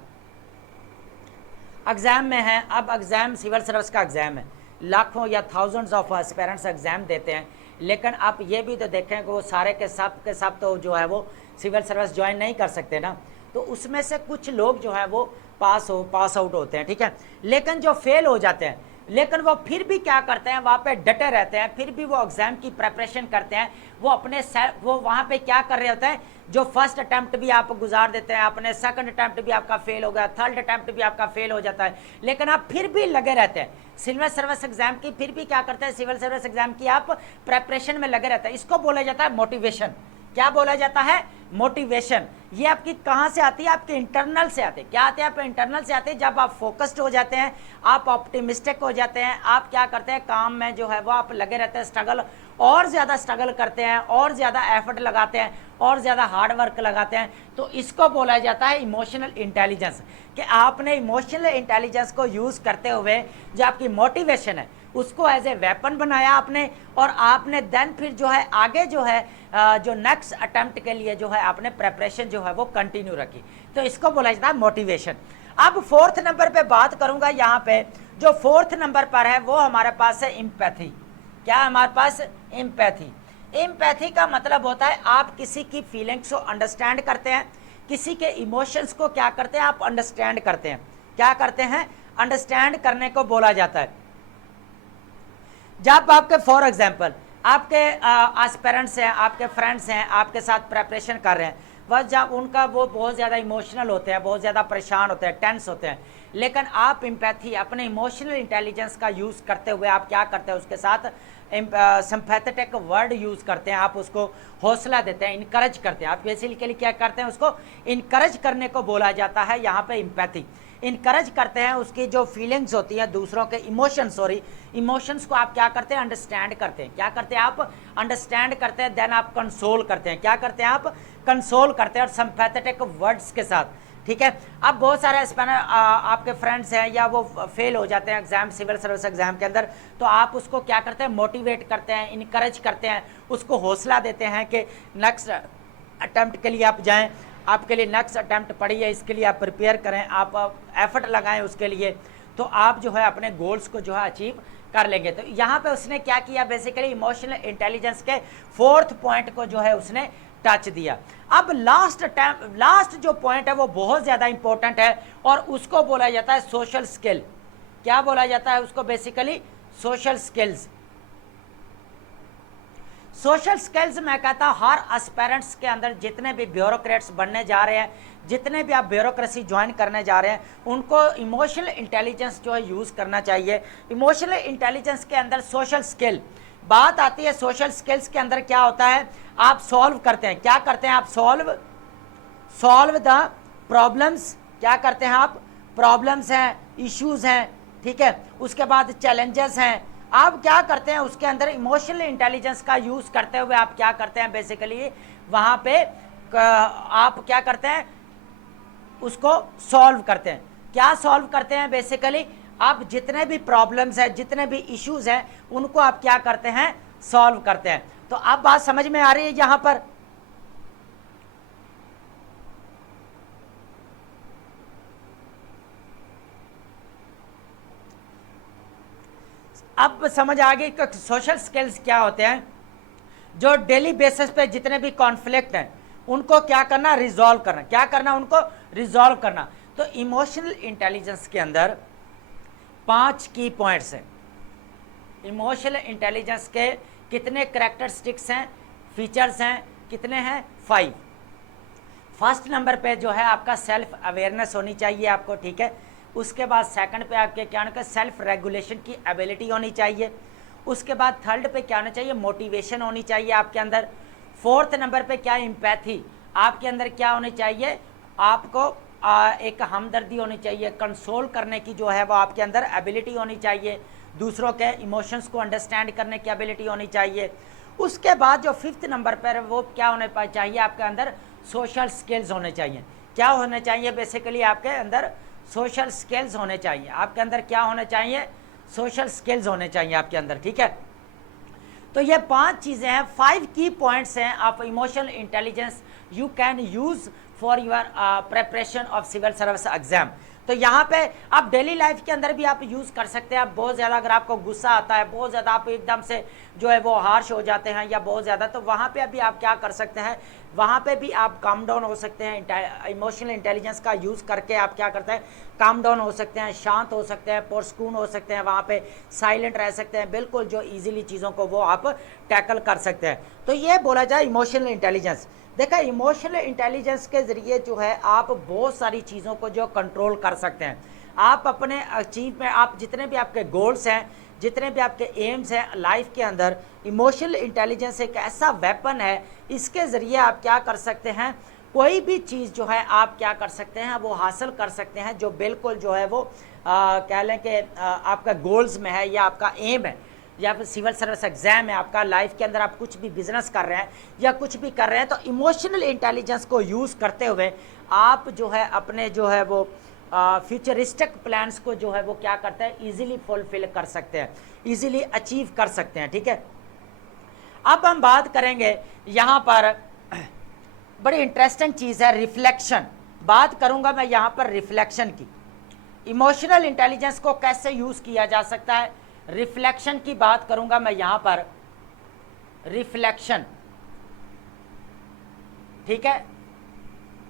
एग्जाम में है, अब एग्जाम सिविल सर्विस का एग्जाम है, लाखों या थाउजेंड्स ऑफ एस्पिरेंट्स एग्जाम देते हैं, लेकिन आप ये भी तो देखें कि वो सारे के सब तो जो है वो सिविल सर्विस ज्वाइन नहीं कर सकते ना। तो उसमें से कुछ लोग जो है वो पास आउट होते हैं, ठीक है, लेकिन जो फेल हो जाते हैं, लेकिन वो फिर भी क्या करते हैं, वहाँ पे डटे रहते हैं, फिर भी वो एग्जाम की प्रेपरेशन करते हैं। वो अपने वो वहाँ पे क्या कर रहे होते हैं, जो फर्स्ट अटैम्प्ट भी आप गुजार देते हैं, अपने सेकंड अटैम्प्ट भी आपका फेल हो गया, थर्ड अटैम्प्ट भी आपका फेल हो जाता है, लेकिन आप फिर भी लगे रहते हैं सिविल सर्विस एग्जाम की, फिर भी क्या करते हैं, सिविल सर्विस एग्जाम की आप प्रेपरेशन में लगे रहते हैं। इसको बोला जाता है मोटिवेशन। क्या बोला जाता है, मोटिवेशन। ये आपकी कहाँ से आती है, आपके इंटरनल से आती है। क्या आते हैं, आप इंटरनल से आते हैं। जब आप फोकस्ड हो जाते हैं, आप ऑप्टिमिस्टिक हो जाते हैं, आप क्या करते हैं, काम में जो है वो आप लगे रहते हैं, स्ट्रगल और ज़्यादा स्ट्रगल करते हैं, और ज़्यादा एफर्ट लगाते हैं, और ज़्यादा हार्ड वर्क लगाते हैं। तो इसको बोला जाता है इमोशनल इंटेलिजेंस, कि आपने इमोशनल इंटेलिजेंस को यूज़ करते हुए जो आपकी मोटिवेशन है उसको एज ए वेपन बनाया आपने, और आपने देन फिर जो है आगे जो है जो नेक्स्ट अटेम्प्ट के लिए जो है आपने प्रेपरेशन जो है वो कंटिन्यू रखी। तो इसको बोला जाता है मोटिवेशन। अब फोर्थ नंबर पे बात करूंगा। यहाँ पे जो फोर्थ नंबर पर है वो हमारे पास है एम्पैथी। क्या है हमारे पास, एम्पैथी। एम्पैथी का मतलब होता है आप किसी की फीलिंग्स को अंडरस्टैंड करते हैं, किसी के इमोशंस को क्या करते हैं, आप अंडरस्टैंड करते हैं। क्या करते हैं, अंडरस्टैंड करने को बोला जाता है। जब आपके फॉर एग्जाम्पल आपके एस्पिरेंट्स हैं, आपके फ्रेंड्स हैं, आपके साथ प्रेपरेशन कर रहे हैं, वह जब उनका वो बहुत ज़्यादा इमोशनल होते हैं, बहुत ज़्यादा परेशान होते हैं, टेंस होते हैं, लेकिन आप एम्पैथी, अपने इमोशनल इंटेलिजेंस का यूज़ करते हुए आप क्या करते हैं, उसके साथ सिंपैथेटिक वर्ड यूज़ करते हैं, आप उसको हौसला देते हैं, इनकरेज करते हैं। आप बेसिकली क्या करते हैं, उसको इनकरेज करने को बोला जाता है यहाँ पे एम्पैथी। इनकरेज करते हैं, उसकी जो फीलिंग्स होती हैं, दूसरों के इमोशंस को आप क्या करते हैं, अंडरस्टैंड करते हैं। क्या करते हैं आप, अंडरस्टैंड करते हैं। देन आप कंसोल करते हैं। क्या करते हैं आप, कंसोल करते हैं, और सिंपैथेटिक वर्ड्स के साथ, ठीक है। अब बहुत सारे आपके फ्रेंड्स हैं या वो फेल हो जाते हैं एग्जाम, सिविल सर्विस एग्जाम के अंदर, तो आप उसको क्या करते हैं, मोटिवेट करते हैं, इनकरेज करते हैं, उसको हौसला देते हैं कि नेक्स्ट अटैम्प्ट के लिए आप जाएं, आपके लिए नेक्स्ट अटैम्प्ट पड़ी है, इसके लिए आप प्रिपेयर करें, आप एफर्ट लगाएं उसके लिए, तो आप जो है अपने गोल्स को जो है अचीव कर लेंगे। तो यहाँ पे उसने क्या किया, बेसिकली इमोशनल इंटेलिजेंस के 4th पॉइंट को जो है उसने टच दिया। अब लास्ट जो पॉइंट है वो बहुत ज़्यादा इंपॉर्टेंट है, और उसको बोला जाता है सोशल स्किल। क्या बोला जाता है उसको, basically social skills. Social skills मैं कहता हूँ हर एस्पिरेंट्स के अंदर, जितने भी ब्यूरोक्रेट्स बनने जा रहे हैं, जितने भी आप ब्यूरोक्रेसी ज्वाइन करने जा रहे हैं, उनको इमोशनल इंटेलिजेंस जो है यूज़ करना चाहिए। इमोशनल इंटेलिजेंस के अंदर सोशल स्किल बात आती है। सोशल स्किल्स के अंदर क्या होता है, आप सॉल्व करते हैं। क्या करते हैं आप, सॉल्व द प्रॉब्लम्स। क्या करते हैं आप, प्रॉब्लम्स हैं, इश्यूज हैं, ठीक है। उसके बाद चैलेंजेस हैं, आप क्या करते हैं उसके अंदर इमोशनल इंटेलिजेंस का यूज करते हुए आप क्या करते हैं, बेसिकली वहां पे आप क्या करते हैं, उसको सॉल्व करते हैं। क्या सॉल्व करते हैं, बेसिकली आप जितने भी प्रॉब्लम्स हैं, जितने भी इश्यूज हैं, उनको आप क्या करते हैं, सॉल्व करते हैं। तो अब बात समझ में आ रही है यहां पर। अब समझ आ गई कि सोशल स्किल्स क्या होते हैं, जो डेली बेसिस पे जितने भी कॉन्फ्लिक्ट हैं उनको क्या करना, रिजॉल्व करना। क्या करना, उनको रिजॉल्व करना। तो इमोशनल इंटेलिजेंस के अंदर 5 की पॉइंट्स हैं। इमोशनल इंटेलिजेंस के कितने कैरेक्टरिस्टिक्स हैं, फीचर्स हैं, कितने हैं, 5। फर्स्ट नंबर पे जो है आपका सेल्फ अवेयरनेस होनी चाहिए आपको, ठीक है। उसके बाद सेकंड पे आपके क्या होना चाहिए, सेल्फ रेगुलेशन की एबिलिटी होनी चाहिए। उसके बाद थर्ड पे क्या होना चाहिए, मोटिवेशन होनी चाहिए आपके अंदर। 4th नंबर पे क्या, एम्पैथी आपके अंदर क्या होनी चाहिए, आपको एक हमदर्दी होनी चाहिए, कंसोल करने की जो है वो आपके अंदर एबिलिटी होनी चाहिए, दूसरों के इमोशंस को अंडरस्टैंड करने की एबिलिटी होनी चाहिए। उसके बाद जो 5th नंबर पर वो क्या होने चाहिए, आपके अंदर सोशल स्किल्स होने चाहिए। क्या होने चाहिए, बेसिकली आपके अंदर सोशल स्किल्स होने चाहिए। आपके अंदर क्या होने चाहिए, सोशल स्किल्स होने चाहिए आपके अंदर, ठीक है। तो ये 5 चीज़ें हैं, 5 की पॉइंट्स हैं of emotional intelligence you can use for your preparation of civil service exam. तो यहाँ पे आप डेली लाइफ के अंदर भी आप यूज़ कर सकते हैं। आप बहुत ज़्यादा अगर आपको गुस्सा आता है, बहुत ज़्यादा आप एकदम से जो है वो हार्श हो जाते हैं या बहुत ज़्यादा, तो वहाँ पे अभी आप क्या कर सकते हैं, वहाँ पे भी आप काम डाउन हो सकते हैं। इमोशनल इंटेलिजेंस का यूज़ करके आप क्या करते हैं, काम डाउन हो सकते हैं, शांत हो सकते हैं, पुरस्कून हो सकते हैं, वहाँ पे साइलेंट रह सकते हैं, बिल्कुल जो इजीली चीज़ों को वो आप टैकल कर सकते हैं। तो ये बोला जाए इमोशनल इंटेलिजेंस। देखा, इमोशनल इंटेलिजेंस के ज़रिए जो है आप बहुत सारी चीज़ों को जो कंट्रोल कर सकते हैं। आप अपने अचीव में, आप जितने भी आपके गोल्स हैं, जितने भी आपके एम्स हैं लाइफ के अंदर, इमोशनल इंटेलिजेंस एक ऐसा वेपन है, इसके ज़रिए आप क्या कर सकते हैं, कोई भी चीज़ जो है आप क्या कर सकते हैं, वो हासिल कर सकते हैं, जो बिल्कुल जो है वो कह लें कि आपका गोल्स में है या आपका एम है, या फिर सिविल सर्विस एग्जाम है आपका, लाइफ के अंदर आप कुछ भी बिजनेस कर रहे हैं या कुछ भी कर रहे हैं, तो इमोशनल इंटेलिजेंस को यूज़ करते हुए आप जो है अपने जो है वो फ्यूचरिस्टिक प्लान्स को जो है वो क्या करते हैं, इजीली फुलफिल कर सकते हैं, इजीली अचीव कर सकते हैं, ठीक है। अब हम बात करेंगे यहाँ पर, बड़ी इंटरेस्टिंग चीज़ है रिफ्लेक्शन। बात करूँगा मैं यहाँ पर रिफ्लेक्शन की, इमोशनल इंटेलिजेंस को कैसे यूज़ किया जा सकता है, रिफ्लेक्शन की बात करूंगा मैं यहां पर। रिफ्लेक्शन, ठीक है,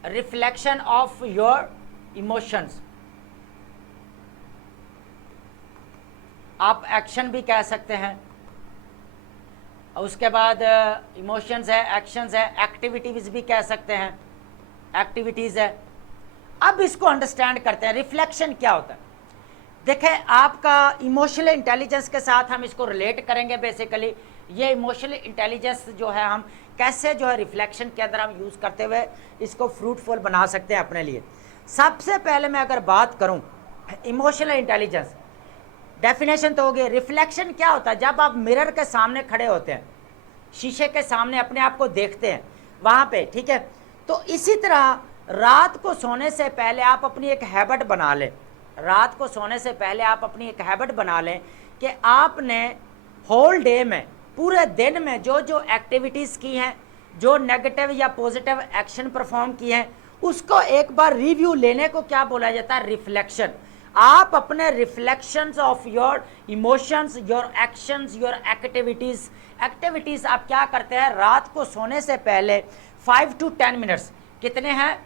रिफ्लेक्शन ऑफ योर इमोशंस, आप एक्शन भी कह सकते हैं। उसके बाद इमोशंस है, एक्शंस है, एक्टिविटीज भी कह सकते हैं, एक्टिविटीज है। अब इसको अंडरस्टैंड करते हैं, रिफ्लेक्शन क्या होता है। देखें, आपका इमोशनल इंटेलिजेंस के साथ हम इसको रिलेट करेंगे। बेसिकली ये इमोशनल इंटेलिजेंस जो है हम कैसे जो है रिफ्लेक्शन के अंदर हम यूज़ करते हुए इसको फ्रूटफुल बना सकते हैं अपने लिए। सबसे पहले मैं अगर बात करूं इमोशनल इंटेलिजेंस, डेफिनेशन तो हो गई। रिफ्लेक्शन क्या होता है? जब आप मिरर के सामने खड़े होते हैं, शीशे के सामने अपने आप को देखते हैं वहां पे, ठीक है। तो इसी तरह रात को सोने से पहले आप अपनी एक हैबिट बना लें, रात को सोने से पहले आप अपनी एक हैबिट बना लें कि आपने होल डे में, पूरे दिन में जो जो एक्टिविटीज़ की हैं, जो नेगेटिव या पॉजिटिव एक्शन परफॉर्म किए हैं, उसको एक बार रिव्यू लेने को क्या बोला जाता है? रिफ्लेक्शन। आप अपने reflections of your emotions, your actions, your activities आप क्या करते हैं रात को सोने से पहले 5 to 10 मिनट्स, कितने हैं?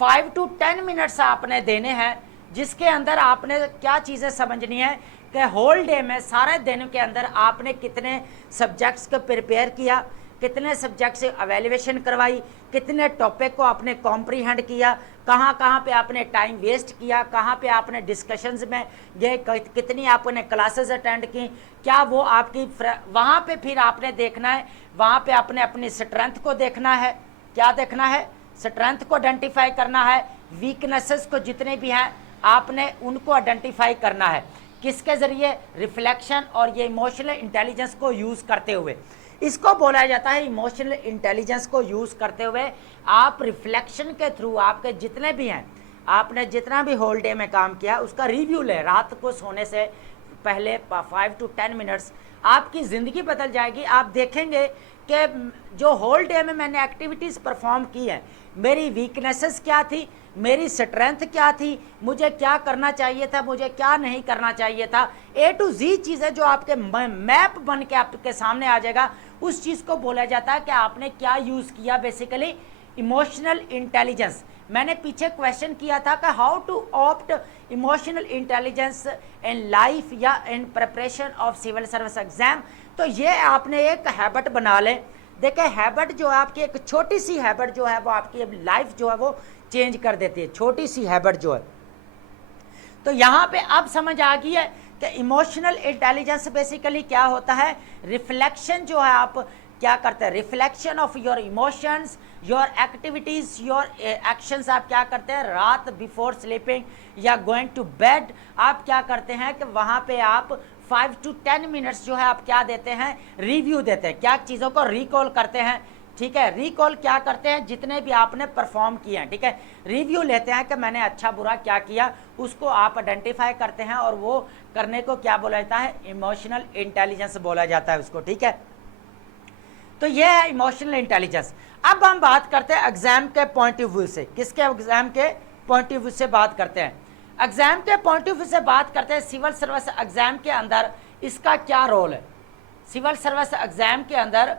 5 to 10 मिनट्स आपने देने हैं, जिसके अंदर आपने क्या चीज़ें समझनी है कि होल डे में, सारे दिन के अंदर आपने कितने सब्जेक्ट्स को प्रिपेयर किया, कितने सब्जेक्ट से एवेल्युएशन करवाई, कितने टॉपिक को आपने कॉम्प्रीहेंड किया, कहाँ कहाँ पे आपने टाइम वेस्ट किया, कहाँ पे आपने डिस्कशंस में गए, कितनी आपने क्लासेस अटेंड की, क्या वो आपकी वहाँ पे फिर आपने देखना है, वहाँ पे आपने अपनी स्ट्रेंथ को देखना है। क्या देखना है? स्ट्रेंथ को आइडेंटिफाई करना है, वीकनेसेस को जितने भी हैं आपने उनको आइडेंटिफाई करना है। किसके ज़रिए? रिफ्लेक्शन और ये इमोशनल इंटेलिजेंस को यूज़ करते हुए। इसको बोला जाता है इमोशनल इंटेलिजेंस को यूज़ करते हुए आप रिफ्लेक्शन के थ्रू आपके जितने भी हैं, आपने जितना भी होल डे में काम किया उसका रिव्यू लें रात को सोने से पहले 5 to 10 मिनट्स। आपकी ज़िंदगी बदल जाएगी। आप देखेंगे कि जो होल डे में मैंने एक्टिविटीज़ परफॉर्म की हैं, मेरी वीकनेसेस क्या थी, मेरी स्ट्रेंथ क्या थी, मुझे क्या करना चाहिए था, मुझे क्या नहीं करना चाहिए था, A to Z चीज़ें जो आपके मैप बन के आपके सामने आ जाएगा, उस चीज़ को बोला जाता है कि आपने क्या यूज़ किया। Basically emotional intelligence. मैंने पीछे क्वेश्चन किया था कि how to opt emotional intelligence in life या in preparation of civil service exam. तो ये आपने एक हैबिट बना लें। देखिए हैबिट जो है आपकी, एक छोटी सी हैबिट जो है वो आपकी लाइफ जो है वो चेंज कर देती है, छोटी सी हैबिट जो है। तो यहाँ पे अब समझ आ गई है कि इमोशनल इंटेलिजेंस बेसिकली क्या होता है। रिफ्लेक्शन जो है आप क्या करते हैं, reflection of your emotions, your activities, your actions आप क्या करते हैं रात बिफोर स्लीपिंग या गोइंग टू बेड। आप क्या करते हैं कि वहाँ पे आप 5 to 10 मिनट्स जो है आप क्या देते हैं, रिव्यू देते हैं, क्या चीज़ों को रिकॉल करते हैं। ठीक है, रिकॉल क्या करते हैं, जितने भी आपने परफॉर्म किए हैं, ठीक है, रिव्यू लेते हैं कि मैंने अच्छा बुरा क्या किया, उसको आप आइडेंटिफाई करते हैं और वो करने को क्या बोला जाता है, इमोशनल इंटेलिजेंस बोला जाता है उसको। ठीक है, तो ये है इमोशनल इंटेलिजेंस। अब हम बात करते हैं एग्जाम के पॉइंट ऑफ व्यू से। किसके? एग्जाम के पॉइंट ऑफ व्यू से बात करते हैं। एग्जाम के पॉइंट ऑफ व्यू से बात करते हैं सिविल सर्विस एग्जाम के अंदर इसका क्या रोल है। सिविल सर्विस एग्जाम के अंदर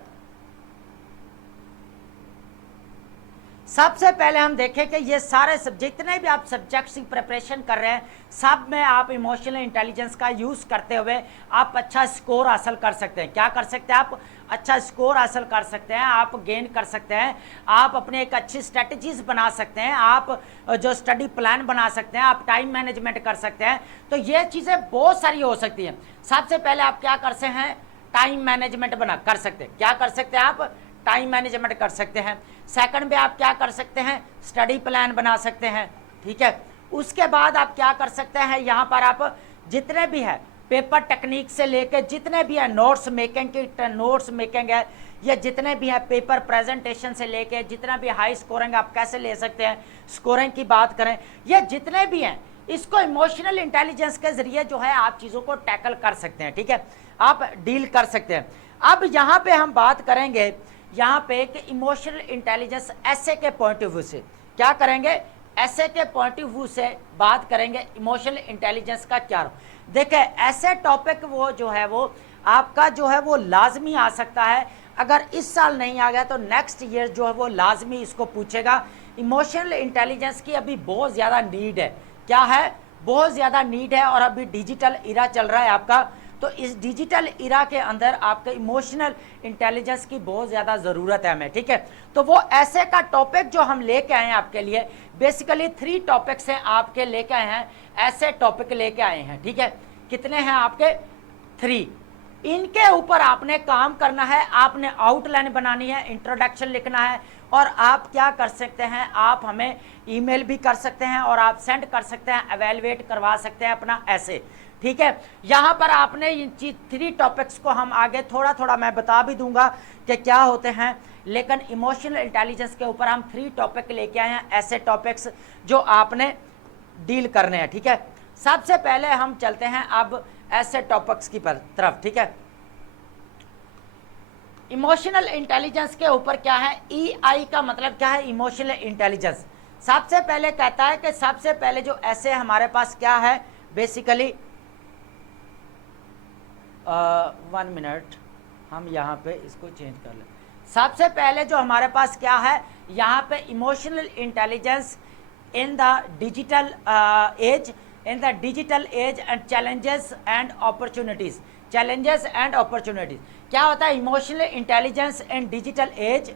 सबसे पहले हम देखें कि ये सारे सब्जेक्ट, जितने भी आप सब्जेक्ट्स की प्रिपरेशन कर रहे हैं, सब में आप इमोशनल इंटेलिजेंस का यूज़ करते हुए आप अच्छा स्कोर हासिल कर सकते हैं। क्या कर सकते हैं आप? अच्छा स्कोर हासिल कर सकते हैं, आप गेन कर सकते हैं, आप अपने एक अच्छी स्ट्रेटजीज बना सकते हैं, आप जो स्टडी प्लान बना सकते हैं, आप टाइम मैनेजमेंट कर सकते हैं। तो ये चीज़ें बहुत सारी हो सकती हैं। सबसे पहले आप क्या कर सकते हैं, टाइम मैनेजमेंट बना कर सकते हैं। क्या कर सकते हैं आप? टाइम मैनेजमेंट कर सकते हैं। सेकंड पे आप क्या कर सकते हैं, स्टडी प्लान बना सकते हैं। ठीक है, उसके बाद आप क्या कर सकते हैं, यहाँ पर आप जितने भी है पेपर टेक्निक से लेकर जितने भी है नोट्स मेकिंग है, या जितने भी है पेपर प्रेजेंटेशन से लेकर जितना भी हाई स्कोरिंग आप कैसे ले सकते हैं, स्कोरिंग की बात करें, ये जितने भी हैं इसको इमोशनल इंटेलिजेंस के जरिए जो है आप चीज़ों को टैकल कर सकते हैं। ठीक है, आप डील कर सकते हैं। अब यहाँ पे हम बात करेंगे यहाँ पे कि इमोशनल इंटेलिजेंस ऐसे के पॉइंट ऑफ व्यू से क्या करेंगे, ऐसे के पॉइंट ऑफ व्यू से बात करेंगे इमोशनल इंटेलिजेंस का क्या। देखिए ऐसे टॉपिक वो जो है वो आपका जो है वो लाजमी आ सकता है। अगर इस साल नहीं आ गया तो नेक्स्ट ईयर जो है वो लाजमी इसको पूछेगा। इमोशनल इंटेलिजेंस की अभी बहुत ज़्यादा नीड है। क्या है? बहुत ज़्यादा नीड है। और अभी डिजिटल इरा चल रहा है आपका, तो इस डिजिटल इरा के अंदर आपके इमोशनल इंटेलिजेंस की बहुत ज़्यादा ज़रूरत है हमें। ठीक है, तो वो ऐसे का टॉपिक जो हम लेके आए हैं आपके लिए, बेसिकली 3 टॉपिक्स हैं आपके लेके आए हैं, ऐसे टॉपिक लेके आए हैं। ठीक है, कितने हैं आपके? 3। इनके ऊपर आपने काम करना है, आपने आउटलाइन बनानी है, इंट्रोडक्शन लिखना है, और आप क्या कर सकते हैं, आप हमें ईमेल भी कर सकते हैं और आप सेंड कर सकते हैं, एवेलुएट करवा सकते हैं अपना ऐसे, ठीक है। यहाँ पर आपने इन 3 टॉपिक्स को हम आगे थोड़ा थोड़ा मैं बता भी दूंगा कि क्या होते हैं, लेकिन इमोशनल इंटेलिजेंस के ऊपर हम 3 टॉपिक लेके आए हैं, ऐसे टॉपिक्स जो आपने डील करने हैं, ठीक है। सबसे पहले हम चलते हैं अब ऐसे टॉपिक्स की तरफ, ठीक है। इमोशनल इंटेलिजेंस के ऊपर क्या है, EI का मतलब क्या है, इमोशनल इंटेलिजेंस। सबसे पहले कहता है कि सबसे पहले जो ऐसे हमारे पास क्या है, बेसिकली 1 मिनट हम यहाँ पे इसको चेंज कर लें। सबसे पहले जो हमारे पास क्या है यहाँ पे, emotional intelligence in the digital age, in the digital age and challenges and opportunities. Challenges and opportunities क्या होता है, emotional intelligence in digital age,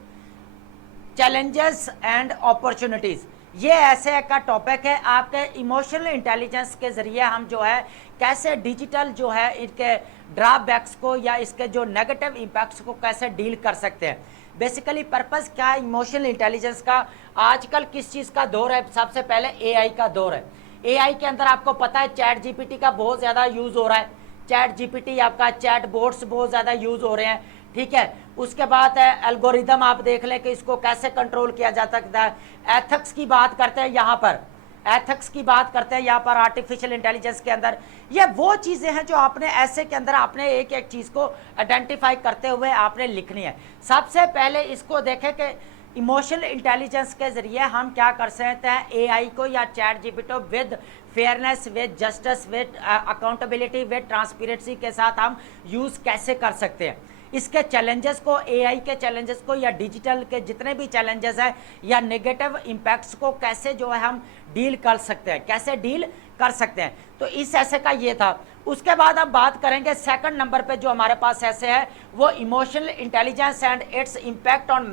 challenges and opportunities. ये ऐसे का टॉपिक है, आपके इमोशनल इंटेलिजेंस के जरिए हम जो है कैसे डिजिटल जो है इनके ड्रॉबैक्स को या इसके जो नेगेटिव इम्पैक्ट्स को कैसे डील कर सकते हैं। बेसिकली पर्पस क्या है इमोशनल इंटेलिजेंस का, आजकल किस चीज़ का दौर है, सबसे पहले AI का दौर है। AI के अंदर आपको पता है चैट GPT का बहुत ज़्यादा यूज़ हो रहा है, चैट GPT आपका चैट बोर्ड्स बहुत ज़्यादा यूज़ हो रहे हैं, ठीक है। उसके बाद है एल्गोरिदम, आप देख लें कि इसको कैसे कंट्रोल किया जा सकता है। एथिक्स की बात करते हैं यहाँ पर, एथिक्स की बात करते हैं यहाँ पर आर्टिफिशियल इंटेलिजेंस के अंदर। ये वो चीज़ें हैं जो आपने ऐसे के अंदर आपने एक एक चीज़ को आइडेंटिफाई करते हुए आपने लिखनी है। सबसे पहले इसको देखें कि इमोशनल इंटेलिजेंस के ज़रिए हम क्या कर सकते हैं, AI को या chat GPT with fairness, with justice, with accountability, with transparency के साथ हम यूज़ कैसे कर सकते हैं। इसके चैलेंजेस को, AI के चैलेंजेस को या डिजिटल के जितने भी चैलेंजेस हैं या नेगेटिव इम्पैक्ट्स को कैसे जो है हम डील कर सकते हैं, कैसे डील कर सकते हैं। तो इस ऐसे का ये था। उसके बाद हम बात करेंगे सेकंड नंबर पे जो हमारे पास ऐसे है वो emotional intelligence and its impact on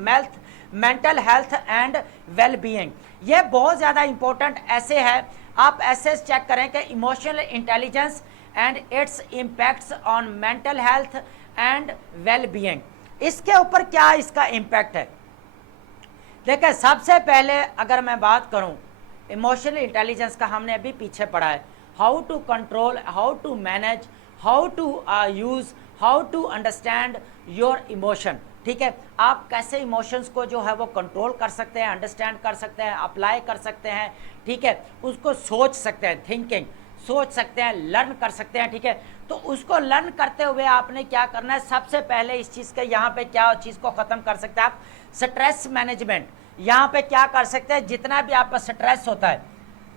mental health and well being. ये बहुत ज़्यादा इंपॉर्टेंट ऐसे है, आप ऐसे चेक करें कि emotional intelligence and it's impacts on mental health and well being, इसके ऊपर क्या इसका इम्पैक्ट है। देखिए सबसे पहले अगर मैं बात करूं इमोशनल इंटेलिजेंस का, हमने अभी पीछे पढ़ा है how to control, how to manage, how to use, how to understand your emotion, ठीक है। आप कैसे इमोशंस को जो है वो कंट्रोल कर सकते हैं, अंडरस्टैंड कर सकते हैं, अप्लाई कर सकते हैं, ठीक है। उसको सोच सकते हैं, थिंकिंग सोच सकते हैं, लर्न कर सकते हैं, ठीक है। तो उसको लर्न करते हुए आपने क्या करना है, सबसे पहले इस चीज़ के यहाँ पे क्या चीज़ को ख़त्म कर सकते हैं आप, स्ट्रेस मैनेजमेंट। यहाँ पे क्या कर सकते हैं, जितना भी आपका स्ट्रेस होता है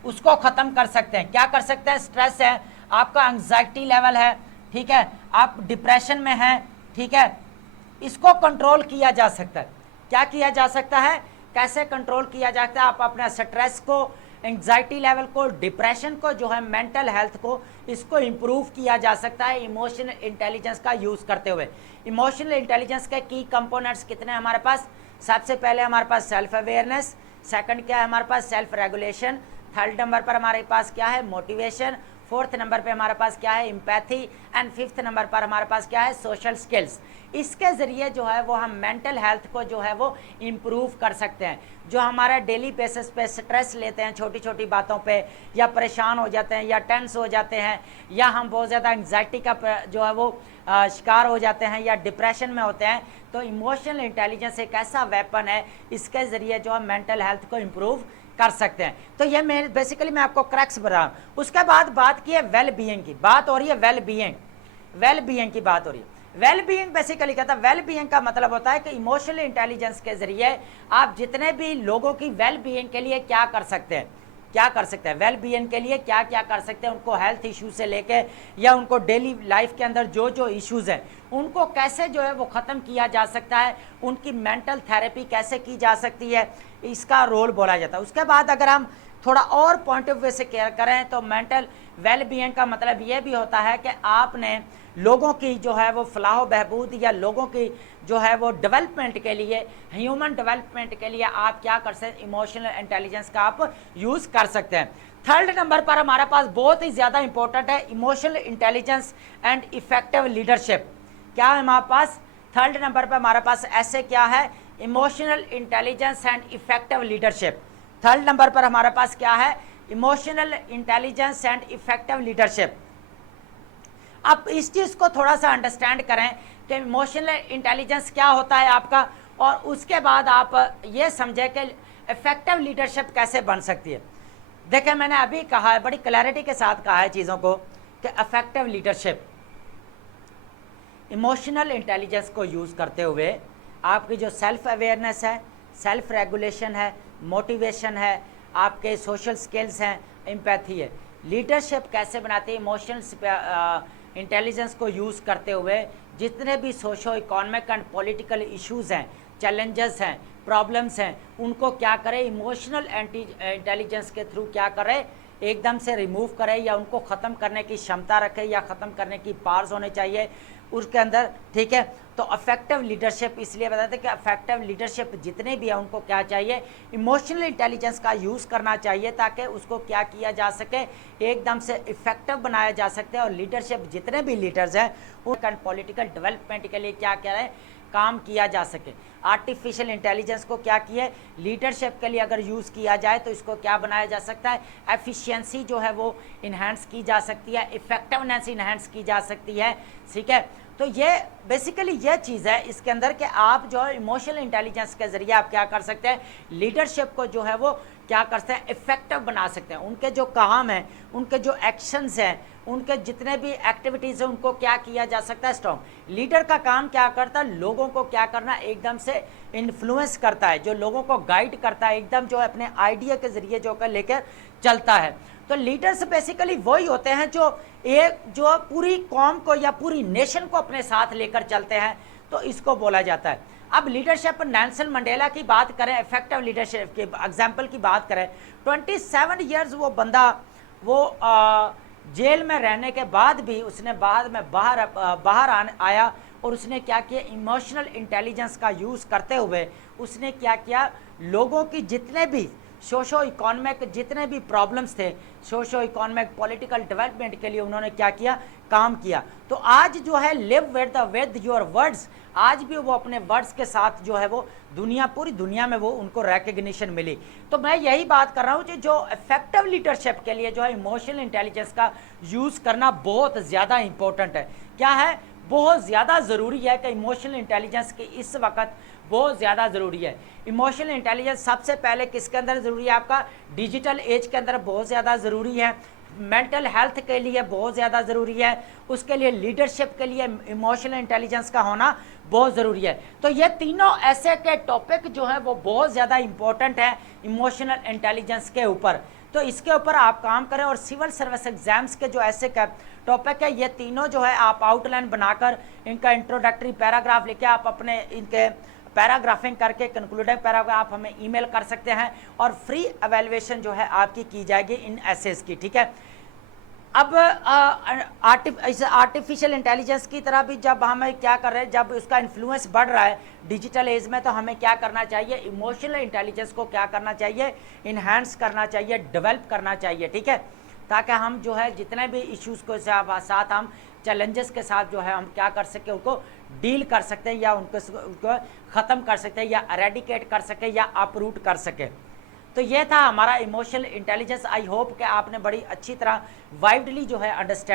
उसको ख़त्म कर सकते हैं। क्या कर सकते हैं, स्ट्रेस है, आपका एंग्जाइटी लेवल है, ठीक है, आप डिप्रेशन में हैं, ठीक है, इसको कंट्रोल किया जा सकता है। क्या किया जा सकता है, कैसे कंट्रोल किया जाता है, आप अपने स्ट्रेस को, एंग्जाइटी लेवल को, डिप्रेशन को जो है, मेंटल हेल्थ को, इसको इम्प्रूव किया जा सकता है इमोशनल इंटेलिजेंस का यूज़ करते हुए। इमोशनल इंटेलिजेंस के की कंपोनेंट्स कितने हैं हमारे पास, सबसे पहले हमारे पास सेल्फ अवेयरनेस, सेकंड क्या है हमारे पास सेल्फ रेगुलेशन, थर्ड नंबर पर हमारे पास क्या है मोटिवेशन, फोर्थ नंबर पे हमारे पास क्या है एम्पैथी, एंड फिफ्थ नंबर पर हमारे पास क्या है सोशल स्किल्स। इसके ज़रिए जो है वो हम मेंटल हेल्थ को जो है वो इम्प्रूव कर सकते हैं। जो हमारा डेली बेसिस पे स्ट्रेस लेते हैं छोटी छोटी बातों पे, या परेशान हो जाते हैं, या टेंस हो जाते हैं, या हम बहुत ज़्यादा एंग्जाइटी का जो है वो शिकार हो जाते हैं, या डिप्रेशन में होते हैं, तो इमोशनल इंटेलिजेंस एक ऐसा वेपन है, इसके ज़रिए जो हम मेंटल हेल्थ को इम्प्रूव कर सकते हैं। तो ये मैं बेसिकली मैं आपको क्रैक्स बता रहा हूँ। उसके बाद बात की है वेल बीइंग की, बात हो रही है वेल बीइंग की बात हो रही है। वेल बीइंग बेसिकली कहता है, वेल बीइंग का मतलब होता है कि इमोशनल इंटेलिजेंस के जरिए आप जितने भी लोगों की वेल बीइंग के लिए क्या कर सकते हैं, क्या कर सकते हैं, वेल बीइंग के लिए क्या क्या कर सकते हैं, उनको हेल्थ इशू से लेके या उनको डेली लाइफ के अंदर जो जो इश्यूज़ हैं उनको कैसे जो है वो ख़त्म किया जा सकता है, उनकी मेंटल थेरेपी कैसे की जा सकती है, इसका रोल बोला जाता है। उसके बाद अगर हम थोड़ा और पॉइंट ऑफ व्यू से केयर करें तो मेंटल वेल बीइंग का मतलब ये भी होता है कि आपने लोगों की जो है वो फलाह बहबूद या लोगों की जो है वो डेवलपमेंट के लिए, ह्यूमन डेवलपमेंट के लिए आप क्या कर सकते हैं, इमोशनल इंटेलिजेंस का आप यूज़ कर सकते हैं। थर्ड नंबर पर हमारे पास बहुत ही ज़्यादा इंपॉर्टेंट है emotional intelligence and effective leadership. क्या है हमारे पास थर्ड नंबर पर हमारे पास ऐसे क्या है emotional intelligence and effective leadership. Third number पर हमारे पास क्या है, emotional intelligence and effective leadership. अब इस चीज को थोड़ा सा अंडरस्टैंड करें कि इमोशनल इंटेलिजेंस क्या होता है आपका, और उसके बाद आप ये समझें कि इफेक्टिव लीडरशिप कैसे बन सकती है। देखिए मैंने अभी कहा है, बड़ी क्लैरिटी के साथ कहा है चीज़ों को, कि इफेक्टिव लीडरशिप इमोशनल इंटेलिजेंस को यूज़ करते हुए आपकी जो सेल्फ अवेयरनेस है, सेल्फ रेगुलेशन है, मोटिवेशन है, आपके सोशल स्किल्स हैं, एम्पैथी है, लीडरशिप कैसे बनाते हैं इमोशनल इंटेलिजेंस को यूज़ करते हुए जितने भी socio economic and political issues हैं, चैलेंजेस हैं, प्रॉब्लम्स हैं, उनको क्या करें, इमोशनल इंटेलिजेंस के थ्रू क्या करें, एकदम से रिमूव करें या उनको ख़त्म करने की क्षमता रखें या ख़त्म करने की पावर्स होने चाहिए उसके अंदर, ठीक है। तो अफेक्टिव लीडरशिप इसलिए बताते हैं कि अफेक्टिव लीडरशिप जितने भी हैं उनको क्या चाहिए, इमोशनल इंटेलिजेंस का यूज़ करना चाहिए ताकि उसको क्या किया जा सके, एकदम से इफेक्टिव बनाया जा सकते हैं। और लीडरशिप जितने भी लीडर्स हैं उनका पॉलिटिकल डेवलपमेंट के लिए क्या करें, काम किया जा सके। आर्टिफिशियल इंटेलिजेंस को क्या किए, लीडरशिप के लिए अगर यूज़ किया जाए तो इसको क्या बनाया जा सकता है, एफिशिएंसी जो है वो इन्हांस की जा सकती है, इफेक्टिवनेस इन्हांस की जा सकती है, ठीक है। तो ये बेसिकली ये चीज़ है इसके अंदर कि आप जो है इमोशनल इंटेलिजेंस के ज़रिए आप क्या कर सकते हैं, लीडरशिप को जो है वो क्या करते हैं, इफेक्टिव बना सकते हैं। उनके जो काम हैं, उनके जो एक्शंस हैं, उनके जितने भी एक्टिविटीज़ हैं उनको क्या किया जा सकता है, स्ट्रॉन्ग। लीडर का काम क्या करता है, लोगों को क्या करना, एकदम से इन्फ्लुएंस करता है, जो लोगों को गाइड करता है, एकदम जो है अपने आइडिया के ज़रिए जो कर लेकर चलता है। तो लीडर्स बेसिकली वही होते हैं जो पूरी कौम को या पूरी नेशन को अपने साथ लेकर चलते हैं, तो इसको बोला जाता है। अब लीडरशिप, नेल्सन मंडेला की बात करें, इफेक्टिव लीडरशिप के एग्जाम्पल की बात करें, 27 ईयर्स वो बंदा वो जेल में रहने के बाद भी उसने बाद में बाहर आया और उसने क्या किया, इमोशनल इंटेलिजेंस का यूज़ करते हुए उसने क्या किया, लोगों की जितने भी सोशो इकोनॉमिक जितने भी प्रॉब्लम्स थे, सोशो इकोनॉमिक पॉलिटिकल डेवलपमेंट के लिए उन्होंने क्या किया, काम किया। तो आज जो है लिव विद योर वर्ड्स, आज भी वो अपने वर्ड्स के साथ जो है वो पूरी दुनिया में वो उनको रिकग्निशन मिली। तो मैं यही बात कर रहा हूँ कि जो इफेक्टिव लीडरशिप के लिए जो है इमोशनल इंटेलिजेंस का यूज़ करना बहुत ज़्यादा इंपॉर्टेंट है। क्या है, बहुत ज़्यादा ज़रूरी है कि इमोशनल इंटेलिजेंस की इस वक्त बहुत ज़्यादा ज़रूरी है। इमोशनल इंटेलिजेंस सबसे पहले किसके अंदर ज़रूरी है, आपका डिजिटल एज के अंदर बहुत ज़्यादा ज़रूरी है, मेंटल हेल्थ के लिए बहुत ज़्यादा ज़रूरी है, उसके लिए लीडरशिप के लिए इमोशनल इंटेलिजेंस का होना बहुत ज़रूरी है। तो ये तीनों ऐसे के टॉपिक जो है वो बहुत ज़्यादा इंपॉर्टेंट है इमोशनल इंटेलिजेंस के ऊपर। तो इसके ऊपर आप काम करें और सिविल सर्विस एग्जाम्स के जो ऐसे टॉपिक है, ये तीनों जो है आप आउटलाइन बनाकर इनका इंट्रोडक्टरी पैराग्राफ लेके आप अपने इनके पैराग्राफिंग करके कंक्लूडिंग पैराग्राफ आप हमें ईमेल कर सकते हैं और फ्री एवेल्युएशन जो है आपकी की जाएगी इन एसेस की, ठीक है। अब आर्टिफिशियल इंटेलिजेंस की तरह भी जब हमें क्या कर रहे हैं, जब उसका इन्फ्लुएंस बढ़ रहा है डिजिटल एज में, तो हमें क्या करना चाहिए, इमोशनल इंटेलिजेंस को क्या करना चाहिए, इन्हांस करना चाहिए, डेवलप करना चाहिए, ठीक है, ताकि हम जो है जितने भी इश्यूज़ को साथ हम चैलेंजेस के साथ जो है हम क्या कर सके, उनको डील कर सकते हैं या उनको ख़त्म कर सकते हैं या एरेडिकेट कर सके या अपरूट कर सके। तो ये था हमारा इमोशनल इंटेलिजेंस। आई होप कि आपने बड़ी अच्छी तरह वाइडली जो है अंडरस्टैंड